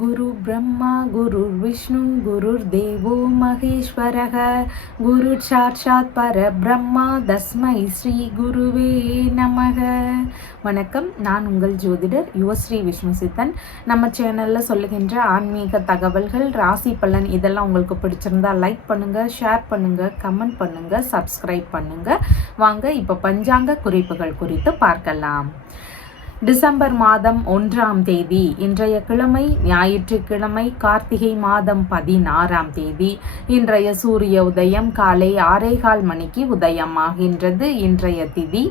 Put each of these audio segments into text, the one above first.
गुरु ब्रह्मा गुरुर्विष्णु गुरुर्देवो महेश्वरः गुरुः साक्षात् परब्रह्मा தஸ்மை ஸ்ரீ குருவே நமக. வணக்கம், நான் உங்கள் ஜோதிடர் யுவஸ்ரீ விஷ்ணு சித்தன். நம்ம சேனலில் சொல்லுகின்ற ஆன்மீக தகவல்கள், ராசி பலன் இதெல்லாம் உங்களுக்கு பிடிச்சிருந்தா லைக் பண்ணுங்கள், ஷேர் பண்ணுங்கள், கமெண்ட் பண்ணுங்கள், சப்ஸ்கிரைப் பண்ணுங்கள். வாங்க இப்போ பஞ்சாங்க குறிப்புகள் குறித்து பார்க்கலாம். டிசம்பர் மாதம் 1ஆம் தேதி இன்றைய கிழமை ஞாயிற்றுக்கிழமை, கார்த்திகை மாதம் 16ஆம் தேதி. இன்றைய சூரிய உதயம் காலை 6:15 மணிக்கு உதயமாகின்றது. இன்றைய திதி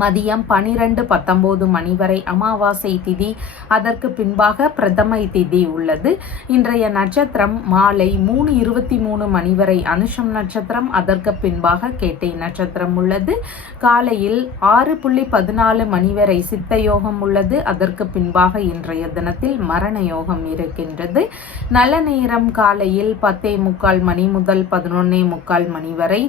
மதியம் 12:19 மணி வரை அமாவாசை திதி. அதற்கு பின்பாக பிரதமை திதி உள்ளது. இன்றைய நட்சத்திரம் மாலை 3:23 மணி வரை அனுஷம் நட்சத்திரம். அதற்கு பின்பாக கேட்டை நட்சத்திரம் உள்ளது. காலையில் 6:14 மணி வரை சித்த யோகம் உள்ளது. அதற்கு பின்பாக இன்றைய தினத்தில் மரண யோகம் இருக்கின்றது. நல்ல நேரம் காலையில் 10:45 மணி முதல் 11:45 மணி வரை.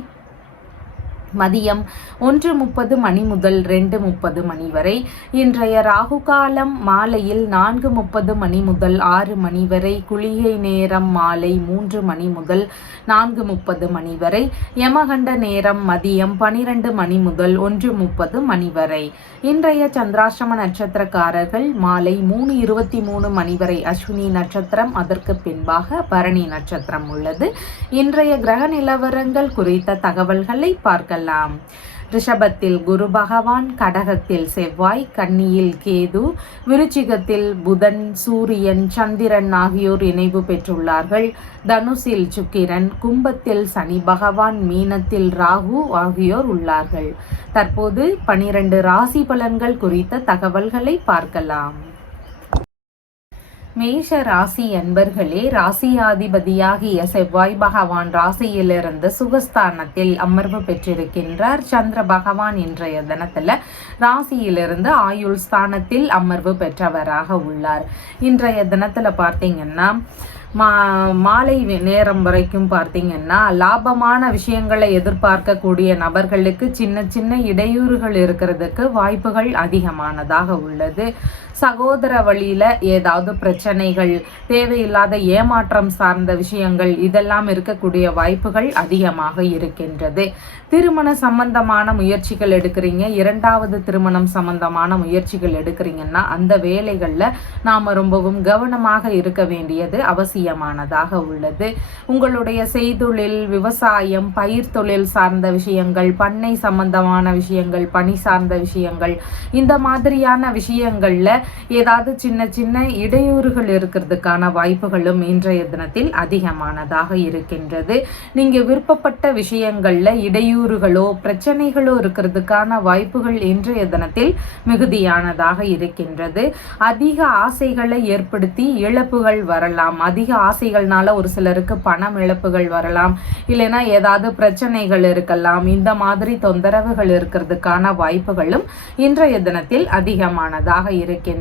மதியம் 1:30 மணி முதல் 2:30 மணி வரை. இன்றைய ராகு காலம் மாலையில் 4:30 மணி முதல் 6 மணி வரை. குளிகை நேரம் மாலை 3 மணி முதல் 4:30 மணி வரை. யமகண்ட நேரம் மதியம் 12 மணி முதல் 1:30 மணி வரை. இன்றைய சந்திராஷ்டம நட்சத்திரக்காரர்கள் மாலை 3:23 மணி வரை அஸ்வினி நட்சத்திரம். அதற்கு பின்பாக பரணி நட்சத்திரம் உள்ளது. இன்றைய கிரக நிலவரங்கள் குறித்த தகவல்களை பார்க்கலாம். ரிஷபத்தில் குரு பகவான், கடகத்தில் செவ்வாய், கன்னியில் கேது, விருச்சிகத்தில் புதன், சூரியன், சந்திரன் ஆகியோர் இணைவு பெற்றுள்ளார்கள். தனுசில் சுக்கிரன், கும்பத்தில் சனி பகவான், மீனத்தில் ராகு ஆகியோர் உள்ளார்கள். தற்போது 12 ராசி பலன்கள் குறித்த தகவல்களை பார்க்கலாம். மேஷ ராசி அன்பர்களே, ராசியாதிபதியாகிய செவ்வாய் பகவான் ராசியிலிருந்து சுகஸ்தானத்தில் அமர்வு பெற்றிருக்கின்றார். சந்திர பகவான் இன்றைய தினத்துல ராசியிலிருந்து ஆயுள் ஸ்தானத்தில் அமர்வு பெற்றவராக உள்ளார். இன்றைய தினத்துல பார்த்தீங்கன்னா மாலை நேரம் வரைக்கும் பார்த்தீங்கன்னா லாபமான விஷயங்களை எதிர்பார்க்கக்கூடிய நபர்களுக்கு சின்ன சின்ன இடையூறுகள் இருக்கிறதுக்கு வாய்ப்புகள் அதிகமானதாக உள்ளது. சகோதர வழியில ஏதாவது பிரச்சனைகள், தேவையில்லாத ஏமாற்றம் சார்ந்த விஷயங்கள் இதெல்லாம் இருக்கக்கூடிய வாய்ப்புகள் அதிகமாக இருக்கின்றது. திருமண சம்பந்தமான முயற்சிகள் எடுக்கிறீங்க, 2வது திருமணம் சம்பந்தமான முயற்சிகள் எடுக்கிறீங்கன்னா அந்த வேலைகள்ல நாம ரொம்பவும் கவனமாக இருக்க வேண்டியது அவசியமானதாக உள்ளது. உங்களுடைய செய்தொழில், விவசாயம், பயிர் தொழில் சார்ந்த விஷயங்கள், பண்ணை சம்பந்தமான விஷயங்கள், பணி சார்ந்த விஷயங்கள், இந்த மாதிரியான விஷயங்கள்ல ஏதாவது சின்ன சின்ன இடையூறுகள் இருக்கிறதுக்கான வாய்ப்புகளும் இன்றைய தினத்தில் அதிகமானதாக இருக்கின்றது. நீங்க விருப்பப்பட்ட விஷயங்கள்ல இடையூறுகளோ பிரச்சனைகளோ இருக்கிறதுக்கான வாய்ப்புகள் இன்றைய தினத்தில் மிகுதியானதாக இருக்கின்றது. அதிக ஆசைகளை ஏற்படுத்தி இழப்புகள் வரலாம். அதிக ஆசைகள்னால ஒரு சிலருக்கு பணம் இழப்புகள் வரலாம், இல்லைன்னா ஏதாவது பிரச்சனைகள் இருக்கலாம். இந்த மாதிரி தொந்தரவுகள் இருக்கிறதுக்கான வாய்ப்புகளும் இன்றைய தினத்தில் அதிகமானதாக இருக்கின்றது.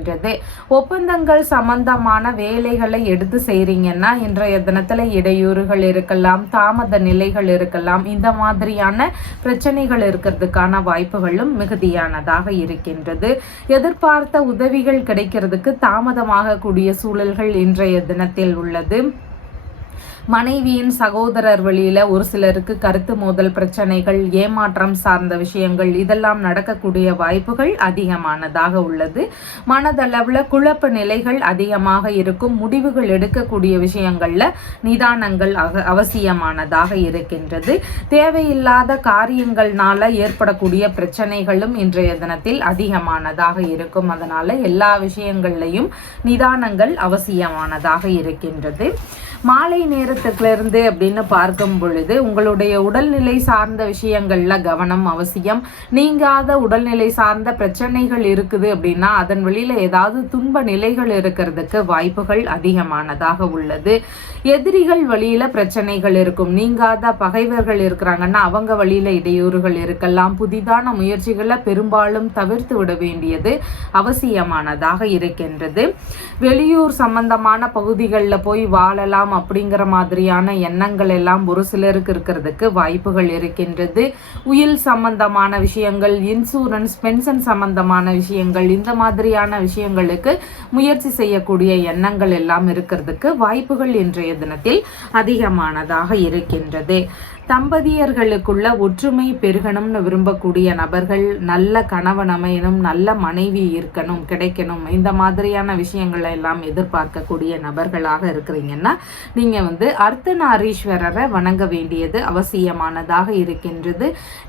ஒப்பந்தங்கள் சம்பந்தமான வேலைகளை எடுத்து செய்றீங்கன்னா இன்றைய தினத்துல இடையூறுகள் இருக்கலாம், தாமத நிலைகள் இருக்கலாம். இந்த மாதிரியான பிரச்சனைகள் இருக்கிறதுக்கான வாய்ப்புகளும் மிகுதியானதாக இருக்கின்றது. எதிர்பார்த்த உதவிகள் கிடைக்கிறதுக்கு தாமதமாக கூடிய சூழல்கள் இன்றைய தினத்தில் உள்ளது. மனைவியின் சகோதரர் வழியில ஒரு சிலருக்கு கருத்து மோதல் பிரச்சனைகள், ஏமாற்றம் சார்ந்த விஷயங்கள் இதெல்லாம் நடக்கக்கூடிய வாய்ப்புகள் அதிகமானதாக உள்ளது. மனதளவுல குழப்ப நிலைகள் அதிகமாக இருக்கும். முடிவுகள் எடுக்கக்கூடிய விஷயங்கள்ல நிதானங்கள் அவசியமானதாக இருக்கின்றது. தேவையில்லாத காரியங்கள்னால ஏற்படக்கூடிய பிரச்சனைகளும் இன்றைய தினத்தில் அதிகமானதாக இருக்கும். அதனால எல்லா விஷயங்கள்லையும் நிதானங்கள் அவசியமானதாக இருக்கின்றது. மாலை நேரத்துக்குலேருந்து அப்படின்னு பார்க்கும் பொழுது உங்களுடைய உடல்நிலை சார்ந்த விஷயங்கள்ல கவனம் அவசியம். நீங்காத உடல்நிலை சார்ந்த பிரச்சனைகள் இருக்குது அப்படின்னா அதன் வெளியில ஏதாவது துன்ப நிலைகள் இருக்கிறதுக்கு வாய்ப்புகள் அதிகமானதாக உள்ளது. எதிரிகள் வழியில பிரச்சனைகள் இருக்கும். நீங்காத பகைவர்கள் இருக்கிறாங்கன்னா அவங்க வழியில இடையூறுகள் இருக்கலாம். புதிதான முயற்சிகளை பெரும்பாலும் தவிர்த்து விட வேண்டியது அவசியமானதாக இருக்கின்றது. வெளியூர் சம்பந்தமான பகுதிகளில் போய் வாழலாம் அப்படிங்கிற மாதிரி மாதிரியான எண்ணங்கள் எல்லாம் ஒரு சிலருக்கு இருக்கிறதுக்கு வாய்ப்புகள் இருக்கின்றது. உயில் சம்பந்தமான விஷயங்கள், இன்சூரன்ஸ், பென்ஷன் சம்பந்தமான விஷயங்கள், இந்த மாதிரியான விஷயங்களுக்கு முயற்சி செய்யக்கூடிய எண்ணங்கள் எல்லாம் இருக்கிறதுக்கு வாய்ப்புகள் இன்றைய தினத்தில் அதிகமானதாக இருக்கின்றது. தம்பதியர்களுக்குள்ள ஒற்றுமை பெருகணும்னு விரும்பக்கூடிய நபர்கள், நல்ல கணவன் அமையணும், நல்ல மனைவி இருக்கணும், கிடைக்கணும், இந்த மாதிரியான விஷயங்களை எல்லாம் எதிர்பார்க்கக்கூடிய நபர்களாக இருக்கிறீங்கன்னா நீங்க அர்த்தநாரீஸ்வரரை வணங்க வேண்டியது அவசியமானதாக இருக்கின்றது.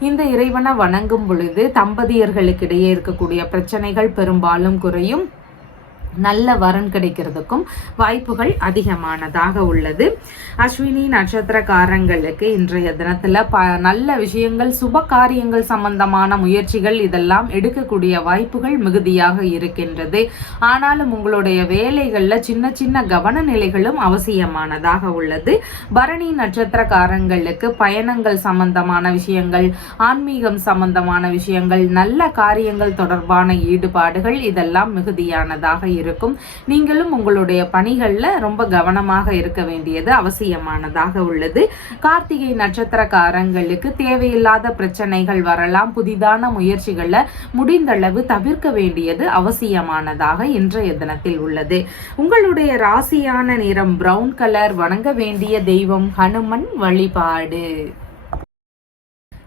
இந்த இறைவனை வணங்கும் பொழுது தம்பதியர்களுக்கிடையே இருக்கக்கூடிய பிரச்சனைகள் பெரும்பாலும் குறையும். நல்ல வரன் கிடைக்கிறதுக்கும் வாய்ப்புகள் அதிகமானதாக உள்ளது. அஸ்வினி நட்சத்திரக்காரங்களுக்கு இன்றைய தினத்துல நல்ல விஷயங்கள், சுப காரியங்கள் சம்பந்தமான முயற்சிகள் இதெல்லாம் எடுக்கக்கூடிய வாய்ப்புகள் மிகுதியாக இருக்கின்றது. ஆனாலும் உங்களுடைய வேலைகள்ல சின்ன சின்ன கவன நிலைகளும் அவசியமானதாக உள்ளது. பரணி நட்சத்திரக்காரங்களுக்கு பயணங்கள் சம்பந்தமான விஷயங்கள், ஆன்மீகம் சம்பந்தமான விஷயங்கள், நல்ல காரியங்கள் தொடர்பான ஈடுபாடுகள் இதெல்லாம் மிகுதியானதாக இருக்கும். நீங்களும் உங்களுடைய பணிகள்ல ரொம்ப கவனமாக இருக்க வேண்டியது அவசியமானதாக உள்ளது. கார்த்திகை நட்சத்திரக்காரங்களுக்கு தேவையில்லாத பிரச்சனைகள் வரலாம். புதிதான முயற்சிகளை முடிந்தளவு தவிர்க்க வேண்டியது அவசியமானதாக இன்றைய தினத்தில் உள்ளது. உங்களுடைய ராசியான நிறம் பிரவுன் கலர். வணங்க வேண்டிய தெய்வம் ஹனுமன் வழிபாடு.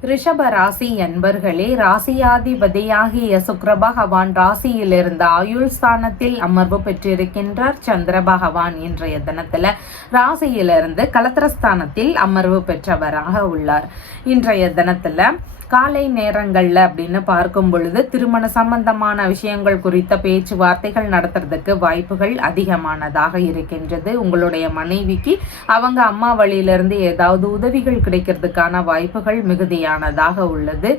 ரிஷப ராசி என்பர்களே, ராசியாதிபதியாகிய சுக்கிர பகவான் ராசியிலிருந்து ஆயுள் ஸ்தானத்தில் அமர்வு பெற்றிருக்கின்றார். சந்திர பகவான் இன்றைய தினத்துல ராசியிலிருந்து கலத்திரஸ்தானத்தில் அமர்வு பெற்றவராக உள்ளார். இன்றைய தினத்துல காலை நேரங்கள்ல அப்படின்னு பார்க்கும் பொழுது திருமண சம்பந்தமான விஷயங்கள் குறித்த பேச்சுவார்த்தைகள் நடத்துறதுக்கு வாய்ப்புகள் அதிகமானதாக இருக்கின்றது. உங்களுடைய மனைவிக்கு அவங்க அம்மா வழியிலிருந்து ஏதாவது உதவிகள் கிடைக்கிறதுக்கான வாய்ப்புகள் மிகுதியானதாக உள்ளது.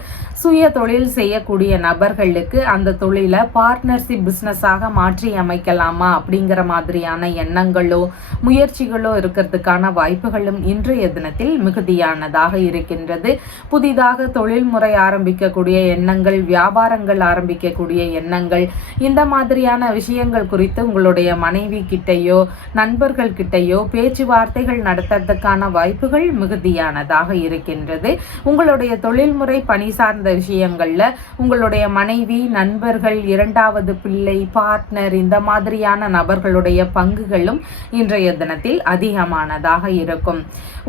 சுய தொழில் செய்யக்கூடிய நபர்களுக்கு அந்த தொழிலை பார்ட்னர்ஷிப் பிஸ்னஸாக மாற்றி அமைக்கலாமா அப்படிங்கிற மாதிரியான எண்ணங்களோ முயற்சிகளோ இருக்கிறதுக்கான வாய்ப்புகளும் இன்றைய தினத்தில் மிகுதியானதாக இருக்கின்றது. புதிதாக தொழில்முறை ஆரம்பிக்கக்கூடிய எண்ணங்கள், வியாபாரங்கள் ஆரம்பிக்கக்கூடிய எண்ணங்கள், இந்த மாதிரியான விஷயங்கள் குறித்து உங்களுடைய மனைவி கிட்டையோ நண்பர்கள் கிட்டையோ பேச்சுவார்த்தைகள் நடத்துறதுக்கான வாய்ப்புகள் மிகுதியானதாக இருக்கின்றது. உங்களுடைய தொழில்முறை பணி சார்ந்த விஷயங்கள்ல உங்களுடைய மனைவி, நண்பர்கள், இரண்டாவது பிள்ளை, பார்ட்னர், இந்த மாதிரியான நபர்களுடைய பங்குகளும் இன்றைய தினத்தில் அதிகமானதாக இருக்கும்.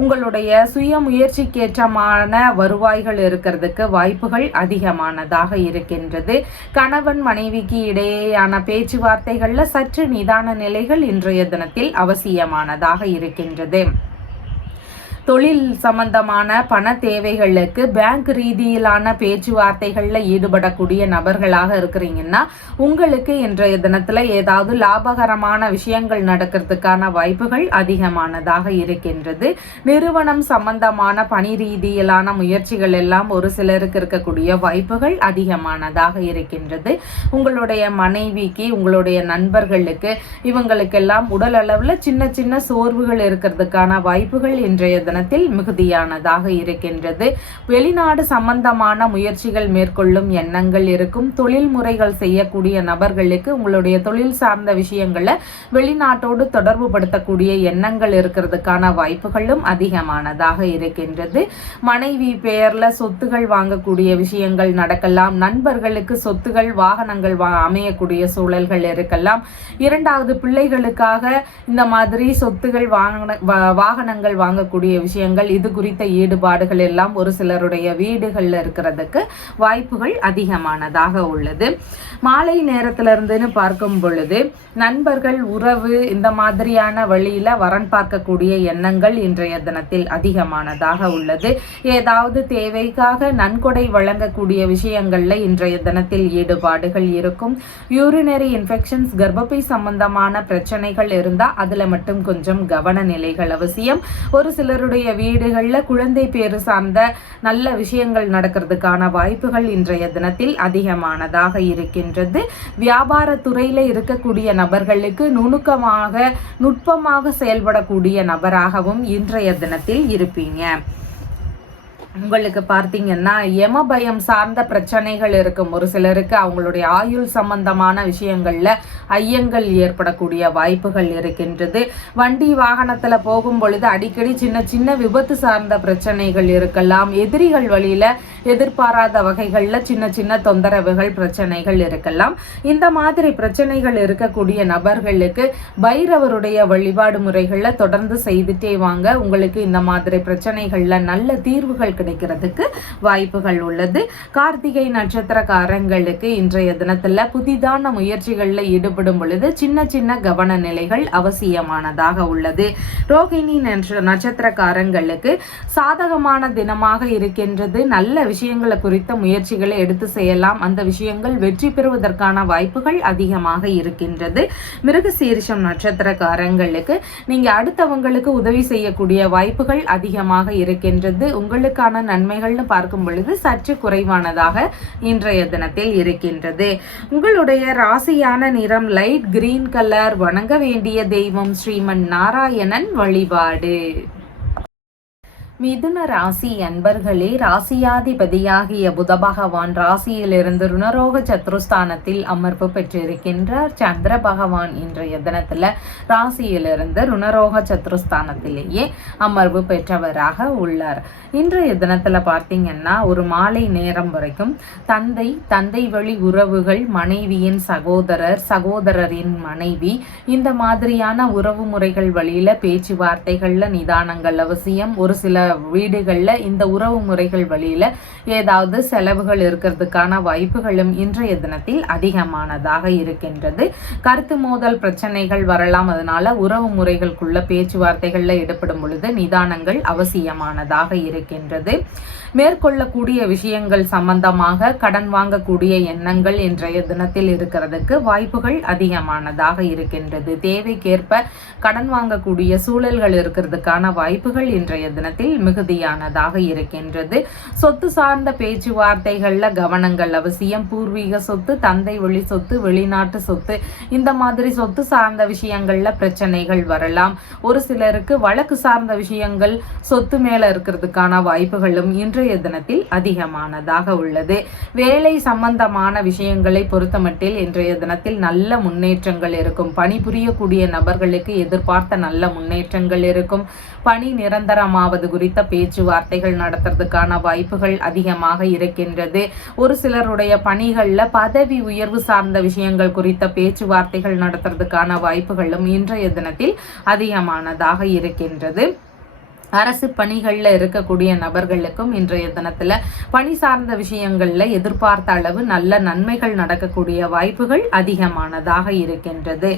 உங்களுடைய சுய முயற்சிக்கேற்றமான வருவாய்கள் இருக்கிறதுக்கு வாய்ப்புகள் அதிகமானதாக இருக்கின்றது. கணவன் மனைவிக்கு இடையேயான பேச்சுவார்த்தைகள்ல சற்று நிதான நிலைகள் இன்றைய தினத்தில் அவசியமானதாக இருக்கின்றது. தொழில் சம்பந்தமான பண தேவைகளுக்கு பேங்க் ரீதியிலான பேச்சுவார்த்தைகள்ல ஈடுபடக்கூடிய நபர்களாக இருக்கிறீங்கன்னா உங்களுக்கு இன்றைய தினத்துல ஏதாவது லாபகரமான விஷயங்கள் நடக்கிறதுக்கான வாய்ப்புகள் அதிகமானதாக இருக்கின்றது. நிறுவனம் சம்பந்தமான பணி ரீதியிலான முயற்சிகள் எல்லாம் ஒரு சிலருக்கு இருக்கக்கூடிய வாய்ப்புகள் அதிகமானதாக இருக்கின்றது. உங்களுடைய மனைவிக்கு, உங்களுடைய நண்பர்களுக்கு, இவங்களுக்கெல்லாம் உடல் அளவுல சின்ன சின்ன சோர்வுகள் இருக்கிறதுக்கான வாய்ப்புகள் இன்றைய தினத்தில் மிகுதியானதாக இருக்கின்றது. வெளிநாடு சம்பந்தமான முயற்சிகள் மேற்கொள்ளும் எண்ணங்கள் இருக்கும். தொழில் முறைகள் செய்யக்கூடிய நபர்களுக்கு உங்களுடைய தொழில் சார்ந்த விஷயங்களை வெளிநாட்டோடு தொடர்பு படுத்தக்கூடிய எண்ணங்கள் இருக்கிறதுக்கான வாய்ப்புகளும் அதிகமானதாக இருக்கின்றது. மனைவி பெயர்ல சொத்துகள் வாங்கக்கூடிய விஷயங்கள் நடக்கலாம். நண்பர்களுக்கு சொத்துகள், வாகனங்கள் அமையக்கூடிய சூழல்கள் இருக்கலாம். இரண்டாவது பிள்ளைகளுக்காக இந்த மாதிரி சொத்துகள், வாகனங்கள் வாங்கக்கூடிய விஷயங்கள், இது குறித்த ஈடுபாடுகள் எல்லாம் ஒரு சிலருடைய வீடுகள்ல இருக்கிறதுக்கு வாய்ப்புகள் அதிகமானதாக உள்ளது. மாலை நேரத்துல இருந்துன்னு பார்க்கும் பொழுது நண்பர்கள், உறவு, இந்த மாதிரியான வழியில வரன் பார்க்கக்கூடிய எண்ணங்கள் இன்றைய தினத்தில் அதிகமானதாக உள்ளது. ஏதாவது தேவைக்காக நன்கொடை வழங்கக்கூடிய விஷயங்கள்ல இன்றைய தினத்தில் ஈடுபாடுகள் இருக்கும். யூரினரி இன்ஃபெக்ஷன்ஸ், கர்ப்பப்பை சம்பந்தமான பிரச்சனைகள் இருந்தா அதுல மட்டும் கொஞ்சம் கவன நிலைகள் அவசியம். ஒரு சிலருடைய வீடுகள்ல குழந்தை பேரு சார்ந்த நல்ல விஷயங்கள் நடக்கிறதுக்கான வாய்ப்புகள் இன்றைய தினத்தில் அதிகமானதாக இருக்கின்றது. வியாபார துறையில இருக்கக்கூடிய நபர்களுக்கு நுட்பமாக செயல்படக்கூடிய நபராகவும் இன்றைய தினத்தில் இருப்பீங்க. உங்களுக்கு பார்த்தீங்கன்னா யம பயம் சார்ந்த பிரச்சனைகள் இருக்கும். ஒரு சிலருக்கு அவங்களுடைய ஆயுள் சம்பந்தமான விஷயங்கள்ல ஐயங்கள் ஏற்படக்கூடிய வாய்ப்புகள் இருக்கின்றது. வண்டி வாகனத்துல போகும் பொழுது அடிக்கடி சின்ன சின்ன விபத்து சார்ந்த பிரச்சனைகள் இருக்கலாம். எதிரிகள் வழியில எதிர்பாராத வகைகள்ல சின்ன சின்ன தொந்தரவுகள் பிரச்சனைகள் இருக்கலாம். இந்த மாதிரி பிரச்சனைகள் இருக்கக்கூடிய நபர்களுக்கு பைரவருடைய வழிபாடு முறைகள்ல தொடர்ந்து செய்துட்டே வாங்க. உங்களுக்கு இந்த மாதிரி பிரச்சனைகள்ல நல்ல தீர்வுகள் கிடைக்கிறதுக்கு வாய்ப்புகள் உள்ளது. கார்த்திகை நட்சத்திரக்காரங்களுக்கு இன்றைய தினத்துல புதிதான முயற்சிகள்ல ஈடுபடும் பொழுது சின்ன சின்ன கவன நிலைகள் அவசியமானதாக உள்ளது. ரோகிணி நட்சத்திரக்காரங்களுக்கு சாதகமான தினமாக இருக்கின்றது. நல்ல விஷயங்களை குறித்த முயற்சிகளை எடுத்து செய்யலாம். அந்த விஷயங்கள் வெற்றி பெறுவதற்கான வாய்ப்புகள் அதிகமாக இருக்கின்றது. மிருகசீரிஷம் நட்சத்திரக்காரங்களுக்கு நீங்க அடுத்தவங்களுக்கு உதவி செய்யக்கூடிய வாய்ப்புகள் அதிகமாக இருக்கின்றது. உங்களுக்கான நன்மைகள்னு பார்க்கும் பொழுது சற்று குறைவானதாக இன்றைய தினத்தில் இருக்கின்றது. உங்களுடைய ராசியான நிறம் லைட் கிரீன் கலர். வணங்க வேண்டிய தெய்வம் ஸ்ரீமன் நாராயணன் வழிபாடு. மிதுன ராசி அன்பர்களே, ராசியாதிபதியாகிய புத பகவான் ராசியிலிருந்து ருணரோக சத்ருஸ்தானத்தில் அமர்வு பெற்றிருக்கின்றார். சந்திர பகவான் இன்றைய தினத்துல ராசியிலிருந்து ருணரோக சத்ருஸ்தானத்திலேயே அமர்வு பெற்றவராக உள்ளார். இன்றைய தினத்துல பார்த்தீங்கன்னா ஒரு மாலை நேரம் வரைக்கும் தந்தை வழி உறவுகள், மனைவியின் சகோதரர், சகோதரரின் மனைவி, இந்த மாதிரியான உறவு முறைகள் வழியில பேச்சுவார்த்தைகள்ல நிதானங்கள் அவசியம். ஒரு சில வீடுகள்ல இந்த உறவு முறைகள் வழியில ஏதாவது செலவுகள் இருக்கிறதுக்கான வாய்ப்புகளும் இன்றைய தினத்தில் அதிகமானதாக இருக்கின்றது. கருத்து மோதல் பிரச்சனைகள் வரலாம். அதனால உறவு முறைகளுக்குள்ள பேச்சுவார்த்தைகள்ல ஈடுபடும் பொழுது நிதானங்கள் அவசியமானதாக இருக்கின்றது. மேற்கொள்ளக்கூடிய விஷயங்கள் சம்பந்தமாக கடன் வாங்கக்கூடிய எண்ணங்கள் இன்றைய தினத்தில் இருக்கிறதுக்கு வாய்ப்புகள் அதிகமானதாக இருக்கின்றது. தேவைக்கேற்ப கடன் வாங்கக்கூடிய சூழல்கள் இருக்கிறதுக்கான வாய்ப்புகள் இன்றைய தினத்தில் மிகுதியானதாக இருக்கின்றது. சொத்து சார்ந்த பேச்சுவார்த்தைகள்ல கவனங்கள் அவசியம். பூர்வீக சொத்து, தந்தை வழி சொத்து, வெளிநாட்டு சொத்து, இந்த மாதிரி சொத்து சார்ந்த விஷயங்கள்ல பிரச்சனைகள் வரலாம். ஒரு சிலருக்கு வழக்கு சார்ந்த விஷயங்கள் சொத்து மேல இருக்கிறதுக்கான வாய்ப்புகளும் இன்றைய தினத்தில் அதிகமானதாக உள்ளது. வேலை சம்பந்தமான விஷயங்களை பொறுத்தமட்டில் இன்றைய தினத்தில் நல்ல முன்னேற்றங்கள் இருக்கும். பணிபுரியக்கூடிய நபர்களுக்கு எதிர்பார்த்த நல்ல முன்னேற்றங்கள் இருக்கும். பணி நிரந்தரமாவது குறித்த பேச்சுவார்த்தைகள் நடத்துறதுக்கான வாய்ப்புகள் அதிகமாக இருக்கின்றது. ஒரு சிலருடைய பணிகள்ல பதவி உயர்வு சார்ந்த விஷயங்கள் குறித்த பேச்சுவார்த்தைகள் நடத்துறதுக்கான வாய்ப்புகளும் இன்றைய தினத்தில் அதிகமானதாக இருக்கின்றது. அரசு பணிகள்ல இருக்கக்கூடிய நபர்களுக்கும் இன்றைய தினத்துல பணி சார்ந்த விஷயங்கள்ல எதிர்பார்த்த அளவு நல்ல நன்மைகள் நடக்கக்கூடிய வாய்ப்புகள் அதிகமானதாக இருக்கின்றது.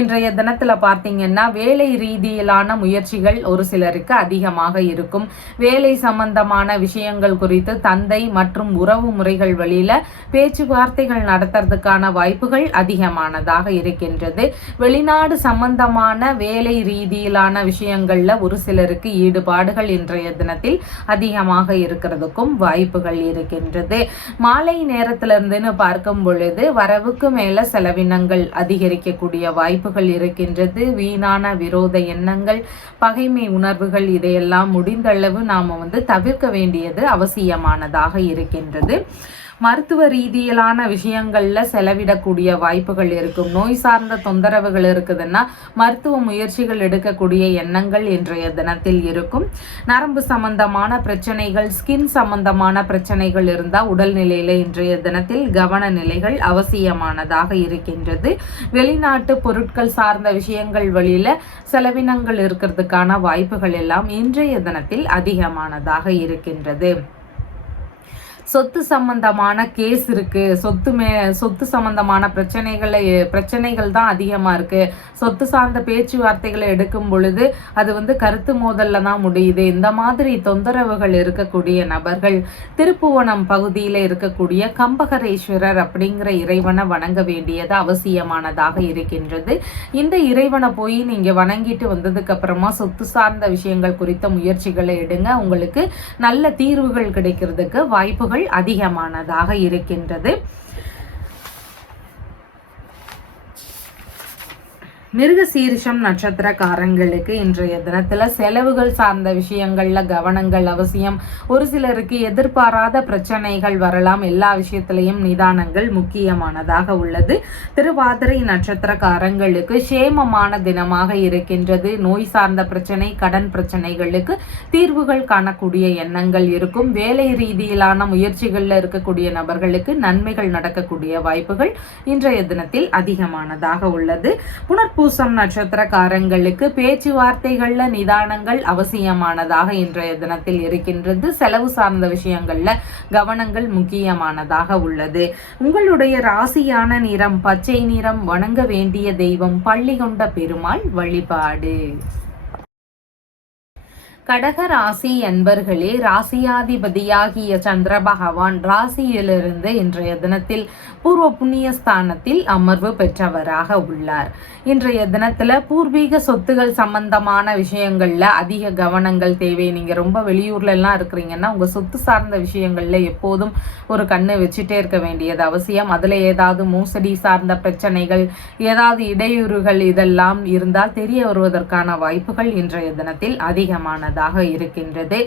இன்றைய தினத்துல பார்த்தீங்கன்னா வேலை ரீதியிலான முயற்சிகள் ஒரு சிலருக்கு அதிகமாக இருக்கும். வேலை சம்பந்தமான விஷயங்கள் குறித்து தந்தை மற்றும் உறவு முறைகள் வழியில பேச்சுவார்த்தைகள் நடத்துறதுக்கான வாய்ப்புகள் அதிகமானதாக இருக்கின்றது. வெளிநாடு சம்பந்தமான வேலை ரீதியிலான விஷயங்கள்ல ஒரு சிலருக்கு ஈடுபாடுகள் இன்றைய தினத்தில் அதிகமாக இருக்கிறதுக்கும் வாய்ப்புகள் இருக்கின்றது. மாலை நேரத்திலிருந்துன்னு பார்க்கும் பொழுது வரவுக்கு மேல செலவினங்கள் அதிகரிக்கக்கூடிய வாய்ப்புகள் இருக்கின்றது. வீணான விரோத எண்ணங்கள், பகைமை உணர்வுகள், இதையெல்லாம் முடிந்தளவு நாம தவிர்க்க வேண்டியது அவசியமானதாக இருக்கின்றது. மருத்துவ ரீதியிலான விஷயங்கள்ல செலவிடக்கூடிய வாய்ப்புகள் இருக்கும். நோய் சார்ந்த தொந்தரவுகள் இருக்குதுன்னா மருத்துவ முயற்சிகள் எடுக்கக்கூடிய எண்ணங்கள் இன்றைய தினத்தில் இருக்கும். நரம்பு சம்பந்தமான பிரச்சனைகள், ஸ்கின் சம்பந்தமான பிரச்சனைகள் இருந்தால் உடல்நிலையில இன்றைய தினத்தில் கவன நிலைகள் அவசியமானதாக இருக்கின்றது. வெளிநாட்டு பொருட்கள் சார்ந்த விஷயங்கள் வழியில செலவினங்கள் இருக்கிறதுக்கான வாய்ப்புகள் எல்லாம் இன்றைய தினத்தில் அதிகமானதாக இருக்கின்றது. சொத்து சம்பந்தமான கேஸ் இருக்கு, சொத்து சம்பந்தமான பிரச்சனைகள் தான் அதிகமா இருக்கு. சொத்து சார்ந்த பேச்சுவார்த்தைகளை எடுக்கும் பொழுது அது கருத்து மோதல்ல தான் முடியுது. இந்த மாதிரி தொந்தரவுகள் இருக்கக்கூடிய நபர்கள் திருப்புவனம் பகுதியில இருக்கக்கூடிய கம்பகரேஸ்வரர் அப்படிங்கிற இறைவனை வணங்க வேண்டியது அவசியமானதாக இருக்கின்றது. இந்த இறைவனை போய் நீங்க வணங்கிட்டு வந்ததுக்கு அப்புறமா சொத்து சார்ந்த விஷயங்கள் குறித்த முயற்சிகளை எடுங்க. உங்களுக்கு நல்ல தீர்வுகள் கிடைக்கிறதுக்கு வாய்ப்புகள் அதிகமானதாக இருக்கின்றது. மிருகசீரிஷம் நட்சத்திரக்காரங்களுக்கு இன்றைய தினத்துல செலவுகள் சார்ந்த விஷயங்கள்ல கவனங்கள் அவசியம். ஒரு சிலருக்கு எதிர்பாராத பிரச்சனைகள் வரலாம். எல்லா விஷயத்திலையும் நிதானங்கள் முக்கியமானதாக உள்ளது. திருவாதிரை நட்சத்திரக்காரங்களுக்கு சேமமான தினமாக இருக்கின்றது. நோய் சார்ந்த பிரச்சனை, கடன் பிரச்சனைகளுக்கு தீர்வுகள் காணக்கூடிய எண்ணங்கள் இருக்கும். வேலை ரீதியிலான முயற்சிகள்ல இருக்கக்கூடிய நபர்களுக்கு நன்மைகள் நடக்கக்கூடிய வாய்ப்புகள் இன்றைய தினத்தில் அதிகமானதாக உள்ளது. பூசம் நட்சத்திரக்காரங்களுக்கு பேச்சுவார்த்தைகள்ல நிதானங்கள் அவசியமானதாக இன்றைய தினத்தில் இருக்கின்றது. செலவு சார்ந்த விஷயங்கள்ல கவனங்கள் முக்கியமானதாக உள்ளது. உங்களுடைய ராசியான நிறம் பச்சை நிறம். வணங்க வேண்டிய தெய்வம் பள்ளிகொண்ட பெருமாள் வழிபாடு. கடக ராசி என்பர்களே, ராசியாதிபதியாகிய சந்திர பகவான் ராசியிலிருந்து இன்றைய தினத்தில் பூர்வ புண்ணிய ஸ்தானத்தில் அமர்வு பெற்றவராக உள்ளார். இன்றைய தினத்துல பூர்வீக சொத்துகள் சம்பந்தமான விஷயங்கள்ல அதிக கவனங்கள் தேவை. நீங்க ரொம்ப வெளியூர்ல எல்லாம் இருக்கிறீங்கன்னா உங்க சொத்து சார்ந்த விஷயங்கள்ல எப்போதும் ஒரு கண்ணு வச்சுட்டே இருக்க வேண்டியது அவசியம். அதுல ஏதாவது மோசடி சார்ந்த பிரச்சனைகள், ஏதாவது இடையூறுகள் இதெல்லாம் இருந்தால் தெரிய வருவதற்கான வாய்ப்புகள் இன்றைய தினத்தில் அதிகமானது இருக்கின்றது.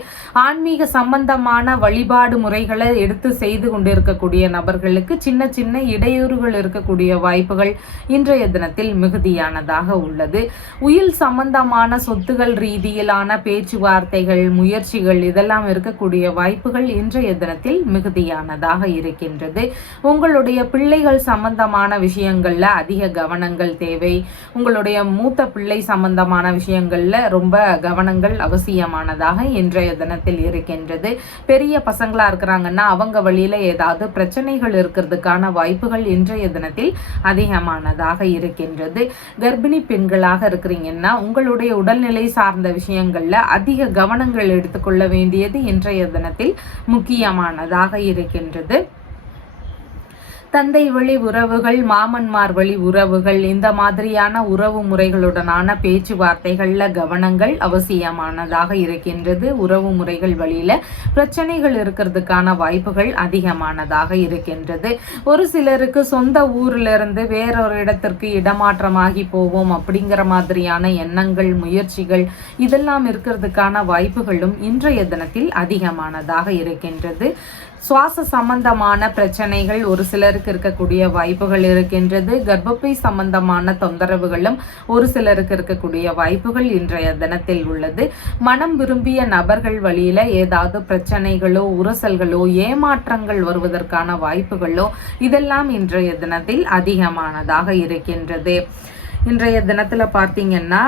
ஆன்மீக சம்பந்தமான வழிபாடு முறைகளை எடுத்து செய்து கொண்டிருக்கக்கூடிய நபர்களுக்கு சின்ன சின்ன இடையூறுகள் இருக்கக்கூடிய வாய்ப்புகள் இன்றைய தினத்தில் மிகுதியானதாக உள்ளது. உயில் சம்பந்தமான சொத்துகள் ரீதியிலான பேச்சுவார்த்தைகள், முயற்சிகள் இதெல்லாம் இருக்கக்கூடிய வாய்ப்புகள் இன்றைய தினத்தில் மிகுதியானதாக இருக்கின்றது. உங்களுடைய பிள்ளைகள் சம்பந்தமான விஷயங்கள்ல அதிக கவனங்கள் தேவை. உங்களுடைய மூத்த பிள்ளை சம்பந்தமான விஷயங்கள்ல ரொம்ப கவனங்கள் அவசியம் இன்றைய தினத்தில் இருக்கின்றது. பெரிய பசங்களா இருக்கிறாங்கன்னா அவங்க வழியில ஏதாவது பிரச்சனைகள் இருக்கிறதுக்கான வாய்ப்புகள் இன்றைய தினத்தில் அதிகமானதாக இருக்கின்றது. கர்ப்பிணி பெண்களாக இருக்கிறீங்கன்னா உங்களுடைய உடல்நிலை சார்ந்த விஷயங்கள்ல அதிக கவனங்கள் எடுத்துக்கொள்ள வேண்டியது இன்றைய தினத்தில் முக்கியமானதாக இருக்கின்றது. தந்தை வழி உறவுகள், மாமன்மார் வழி உறவுகள், இந்த மாதிரியான உறவு முறைகளுடனான பேச்சுவார்த்தைகள்ல கவனங்கள் அவசியமானதாக இருக்கின்றது. உறவு முறைகள் வழியில பிரச்சனைகள் இருக்கிறதுக்கான வாய்ப்புகள் அதிகமானதாக இருக்கின்றது. ஒரு சிலருக்கு சொந்த ஊர்ல இருந்து வேறொரு இடத்திற்கு இடமாற்றமாகி போவோம் அப்படிங்கிற மாதிரியான எண்ணங்கள், முயற்சிகள் இதெல்லாம் இருக்கிறதுக்கான வாய்ப்புகளும் இன்றைய தினத்தில் அதிகமானதாக இருக்கின்றது. சுவாச சம்பந்தமான பிரச்சனைகள் ஒரு சிலருக்கு இருக்கக்கூடிய வாய்ப்புகள் இருக்கின்றது. கர்ப்பப்பை சம்பந்தமான தொந்தரவுகளும் ஒரு சிலருக்கு இருக்கக்கூடிய வாய்ப்புகள் இன்றைய தினத்தில் உள்ளது. மனம் விரும்பிய நபர்கள் வழியில ஏதாவது பிரச்சனைகளோ, உரசல்களோ, ஏமாற்றங்கள் வருவதற்கான வாய்ப்புகளோ இதெல்லாம் இன்றைய தினத்தில் அதிகமானதாக இருக்கின்றது. இன்றைய தினத்துல பார்த்தீங்கன்னா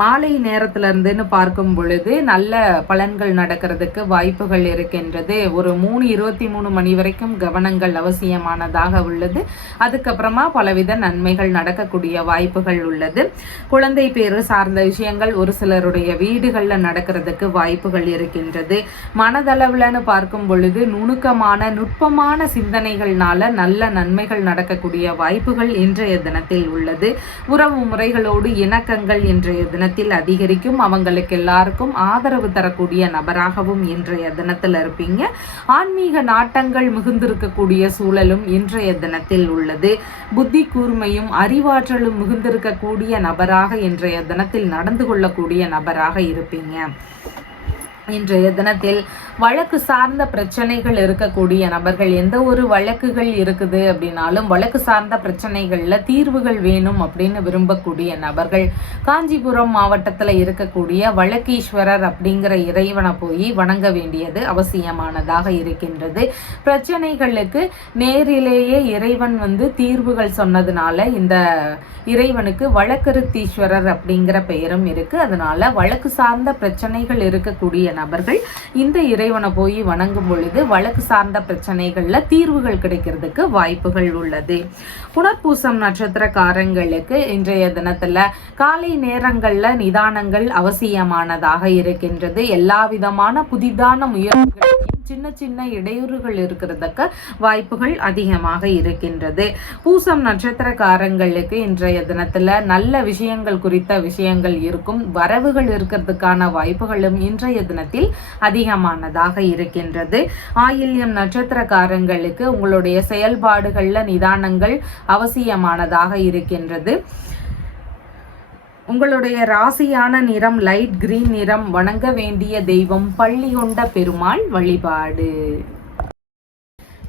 மாலை நேரத்துல இருந்துன்னு பார்க்கும் பொழுது நல்ல பலன்கள் நடக்கிறதுக்கு வாய்ப்புகள் இருக்கின்றது. ஒரு 3:23 மணி வரைக்கும் கவனங்கள் அவசியமானதாக உள்ளது. அதுக்கப்புறமா பலவித நன்மைகள் நடக்கக்கூடிய வாய்ப்புகள் உள்ளது. குழந்தை பேரு சார்ந்த விஷயங்கள் ஒரு சிலருடைய வீடுகள்ல நடக்கிறதுக்கு வாய்ப்புகள் இருக்கின்றது. மனதளவுலன்னு பார்க்கும் பொழுது நுணுக்கமான நுட்பமான சிந்தனைகள்னால நல்ல நன்மைகள் நடக்கக்கூடிய வாய்ப்புகள் இன்றைய தினத்தில் உள்ளது. உறவு முறைகளோடு இணக்கங்கள் இன்றைய தினத்தில் அதிகரிக்கும். அவங்களுக்கு எல்லாருக்கும் ஆதரவு தரக்கூடிய நபராகவும் இன்றைய தினத்தில் இருப்பீங்க. ஆன்மீக நாட்டங்கள் மிகுந்திருக்கக்கூடிய சூழலும் இன்றைய தினத்தில் உள்ளது. புத்தி கூர்மையும் அறிவாற்றலும் மிகுந்திருக்கக்கூடிய நபராக இன்றைய தினத்தில் நடந்து கொள்ளக்கூடிய நபராக இருப்பீங்க. இன்றைய தினத்தில் வழக்கு சார்ந்த பிரச்சனைகள் இருக்கக்கூடிய நபர்கள், எந்த ஒரு வழக்குகள் இருக்குது அப்படின்னாலும் வழக்கு சார்ந்த பிரச்சனைகள்ல தீர்வுகள் வேணும் அப்படின்னு விரும்பக்கூடிய நபர்கள் காஞ்சிபுரம் மாவட்டத்துல இருக்கக்கூடிய வழக்கீஸ்வரர் அப்படிங்கிற இறைவனை போய் வணங்க வேண்டியது அவசியமானதாக இருக்கின்றது. பிரச்சனைகளுக்கு நேரிலேயே இறைவன் தீர்வுகள் சொன்னதுனால இந்த இறைவனுக்கு வழக்கருத்தீஸ்வரர் அப்படிங்கிற பெயரும் இருக்கு. அதனால வழக்கு சார்ந்த பிரச்சனைகள் இருக்கக்கூடிய நபர்கள் இந்த இறைவனை போய் வணங்கும் பொழுது வழக்கு சார்ந்த பிரச்சனைகள்ல தீர்வுகள் கிடைக்கிறதுக்கு வாய்ப்புகள் உள்ளது. புனர்பூசம் நட்சத்திரக்காரங்களுக்கு இன்றைய தினத்துல காலை நேரங்கள்ல நிதானங்கள் அவசியமானதாக இருக்கின்றது. எல்லா விதமான புதிதான முயற்சிகளையும் சின்ன சின்ன இடையூறுகள் இருக்கிறதுக்கு வாய்ப்புகள் அதிகமாக இருக்கின்றது. பூசம் நட்சத்திரக்காரங்களுக்கு இன்றைய தினத்துல நல்ல விஷயங்கள் குறித்த விஷயங்கள் இருக்கும். வரவுகள் இருக்கிறதுக்கான வாய்ப்புகளும் இன்றைய தினத்தில் அதிகமானதாக இருக்கின்றது. ஆயில்யம் நட்சத்திரக்காரங்களுக்கு உங்களுடைய செயல்பாடுகள்ல நிதானங்கள் அவசியமானதாக இருக்கின்றது. உங்களுடைய ராசியான நிறம் லைட் கிரீன் நிறம். வணங்க வேண்டிய தெய்வம் பள்ளி கொண்ட பெருமாள் வழிபாடு.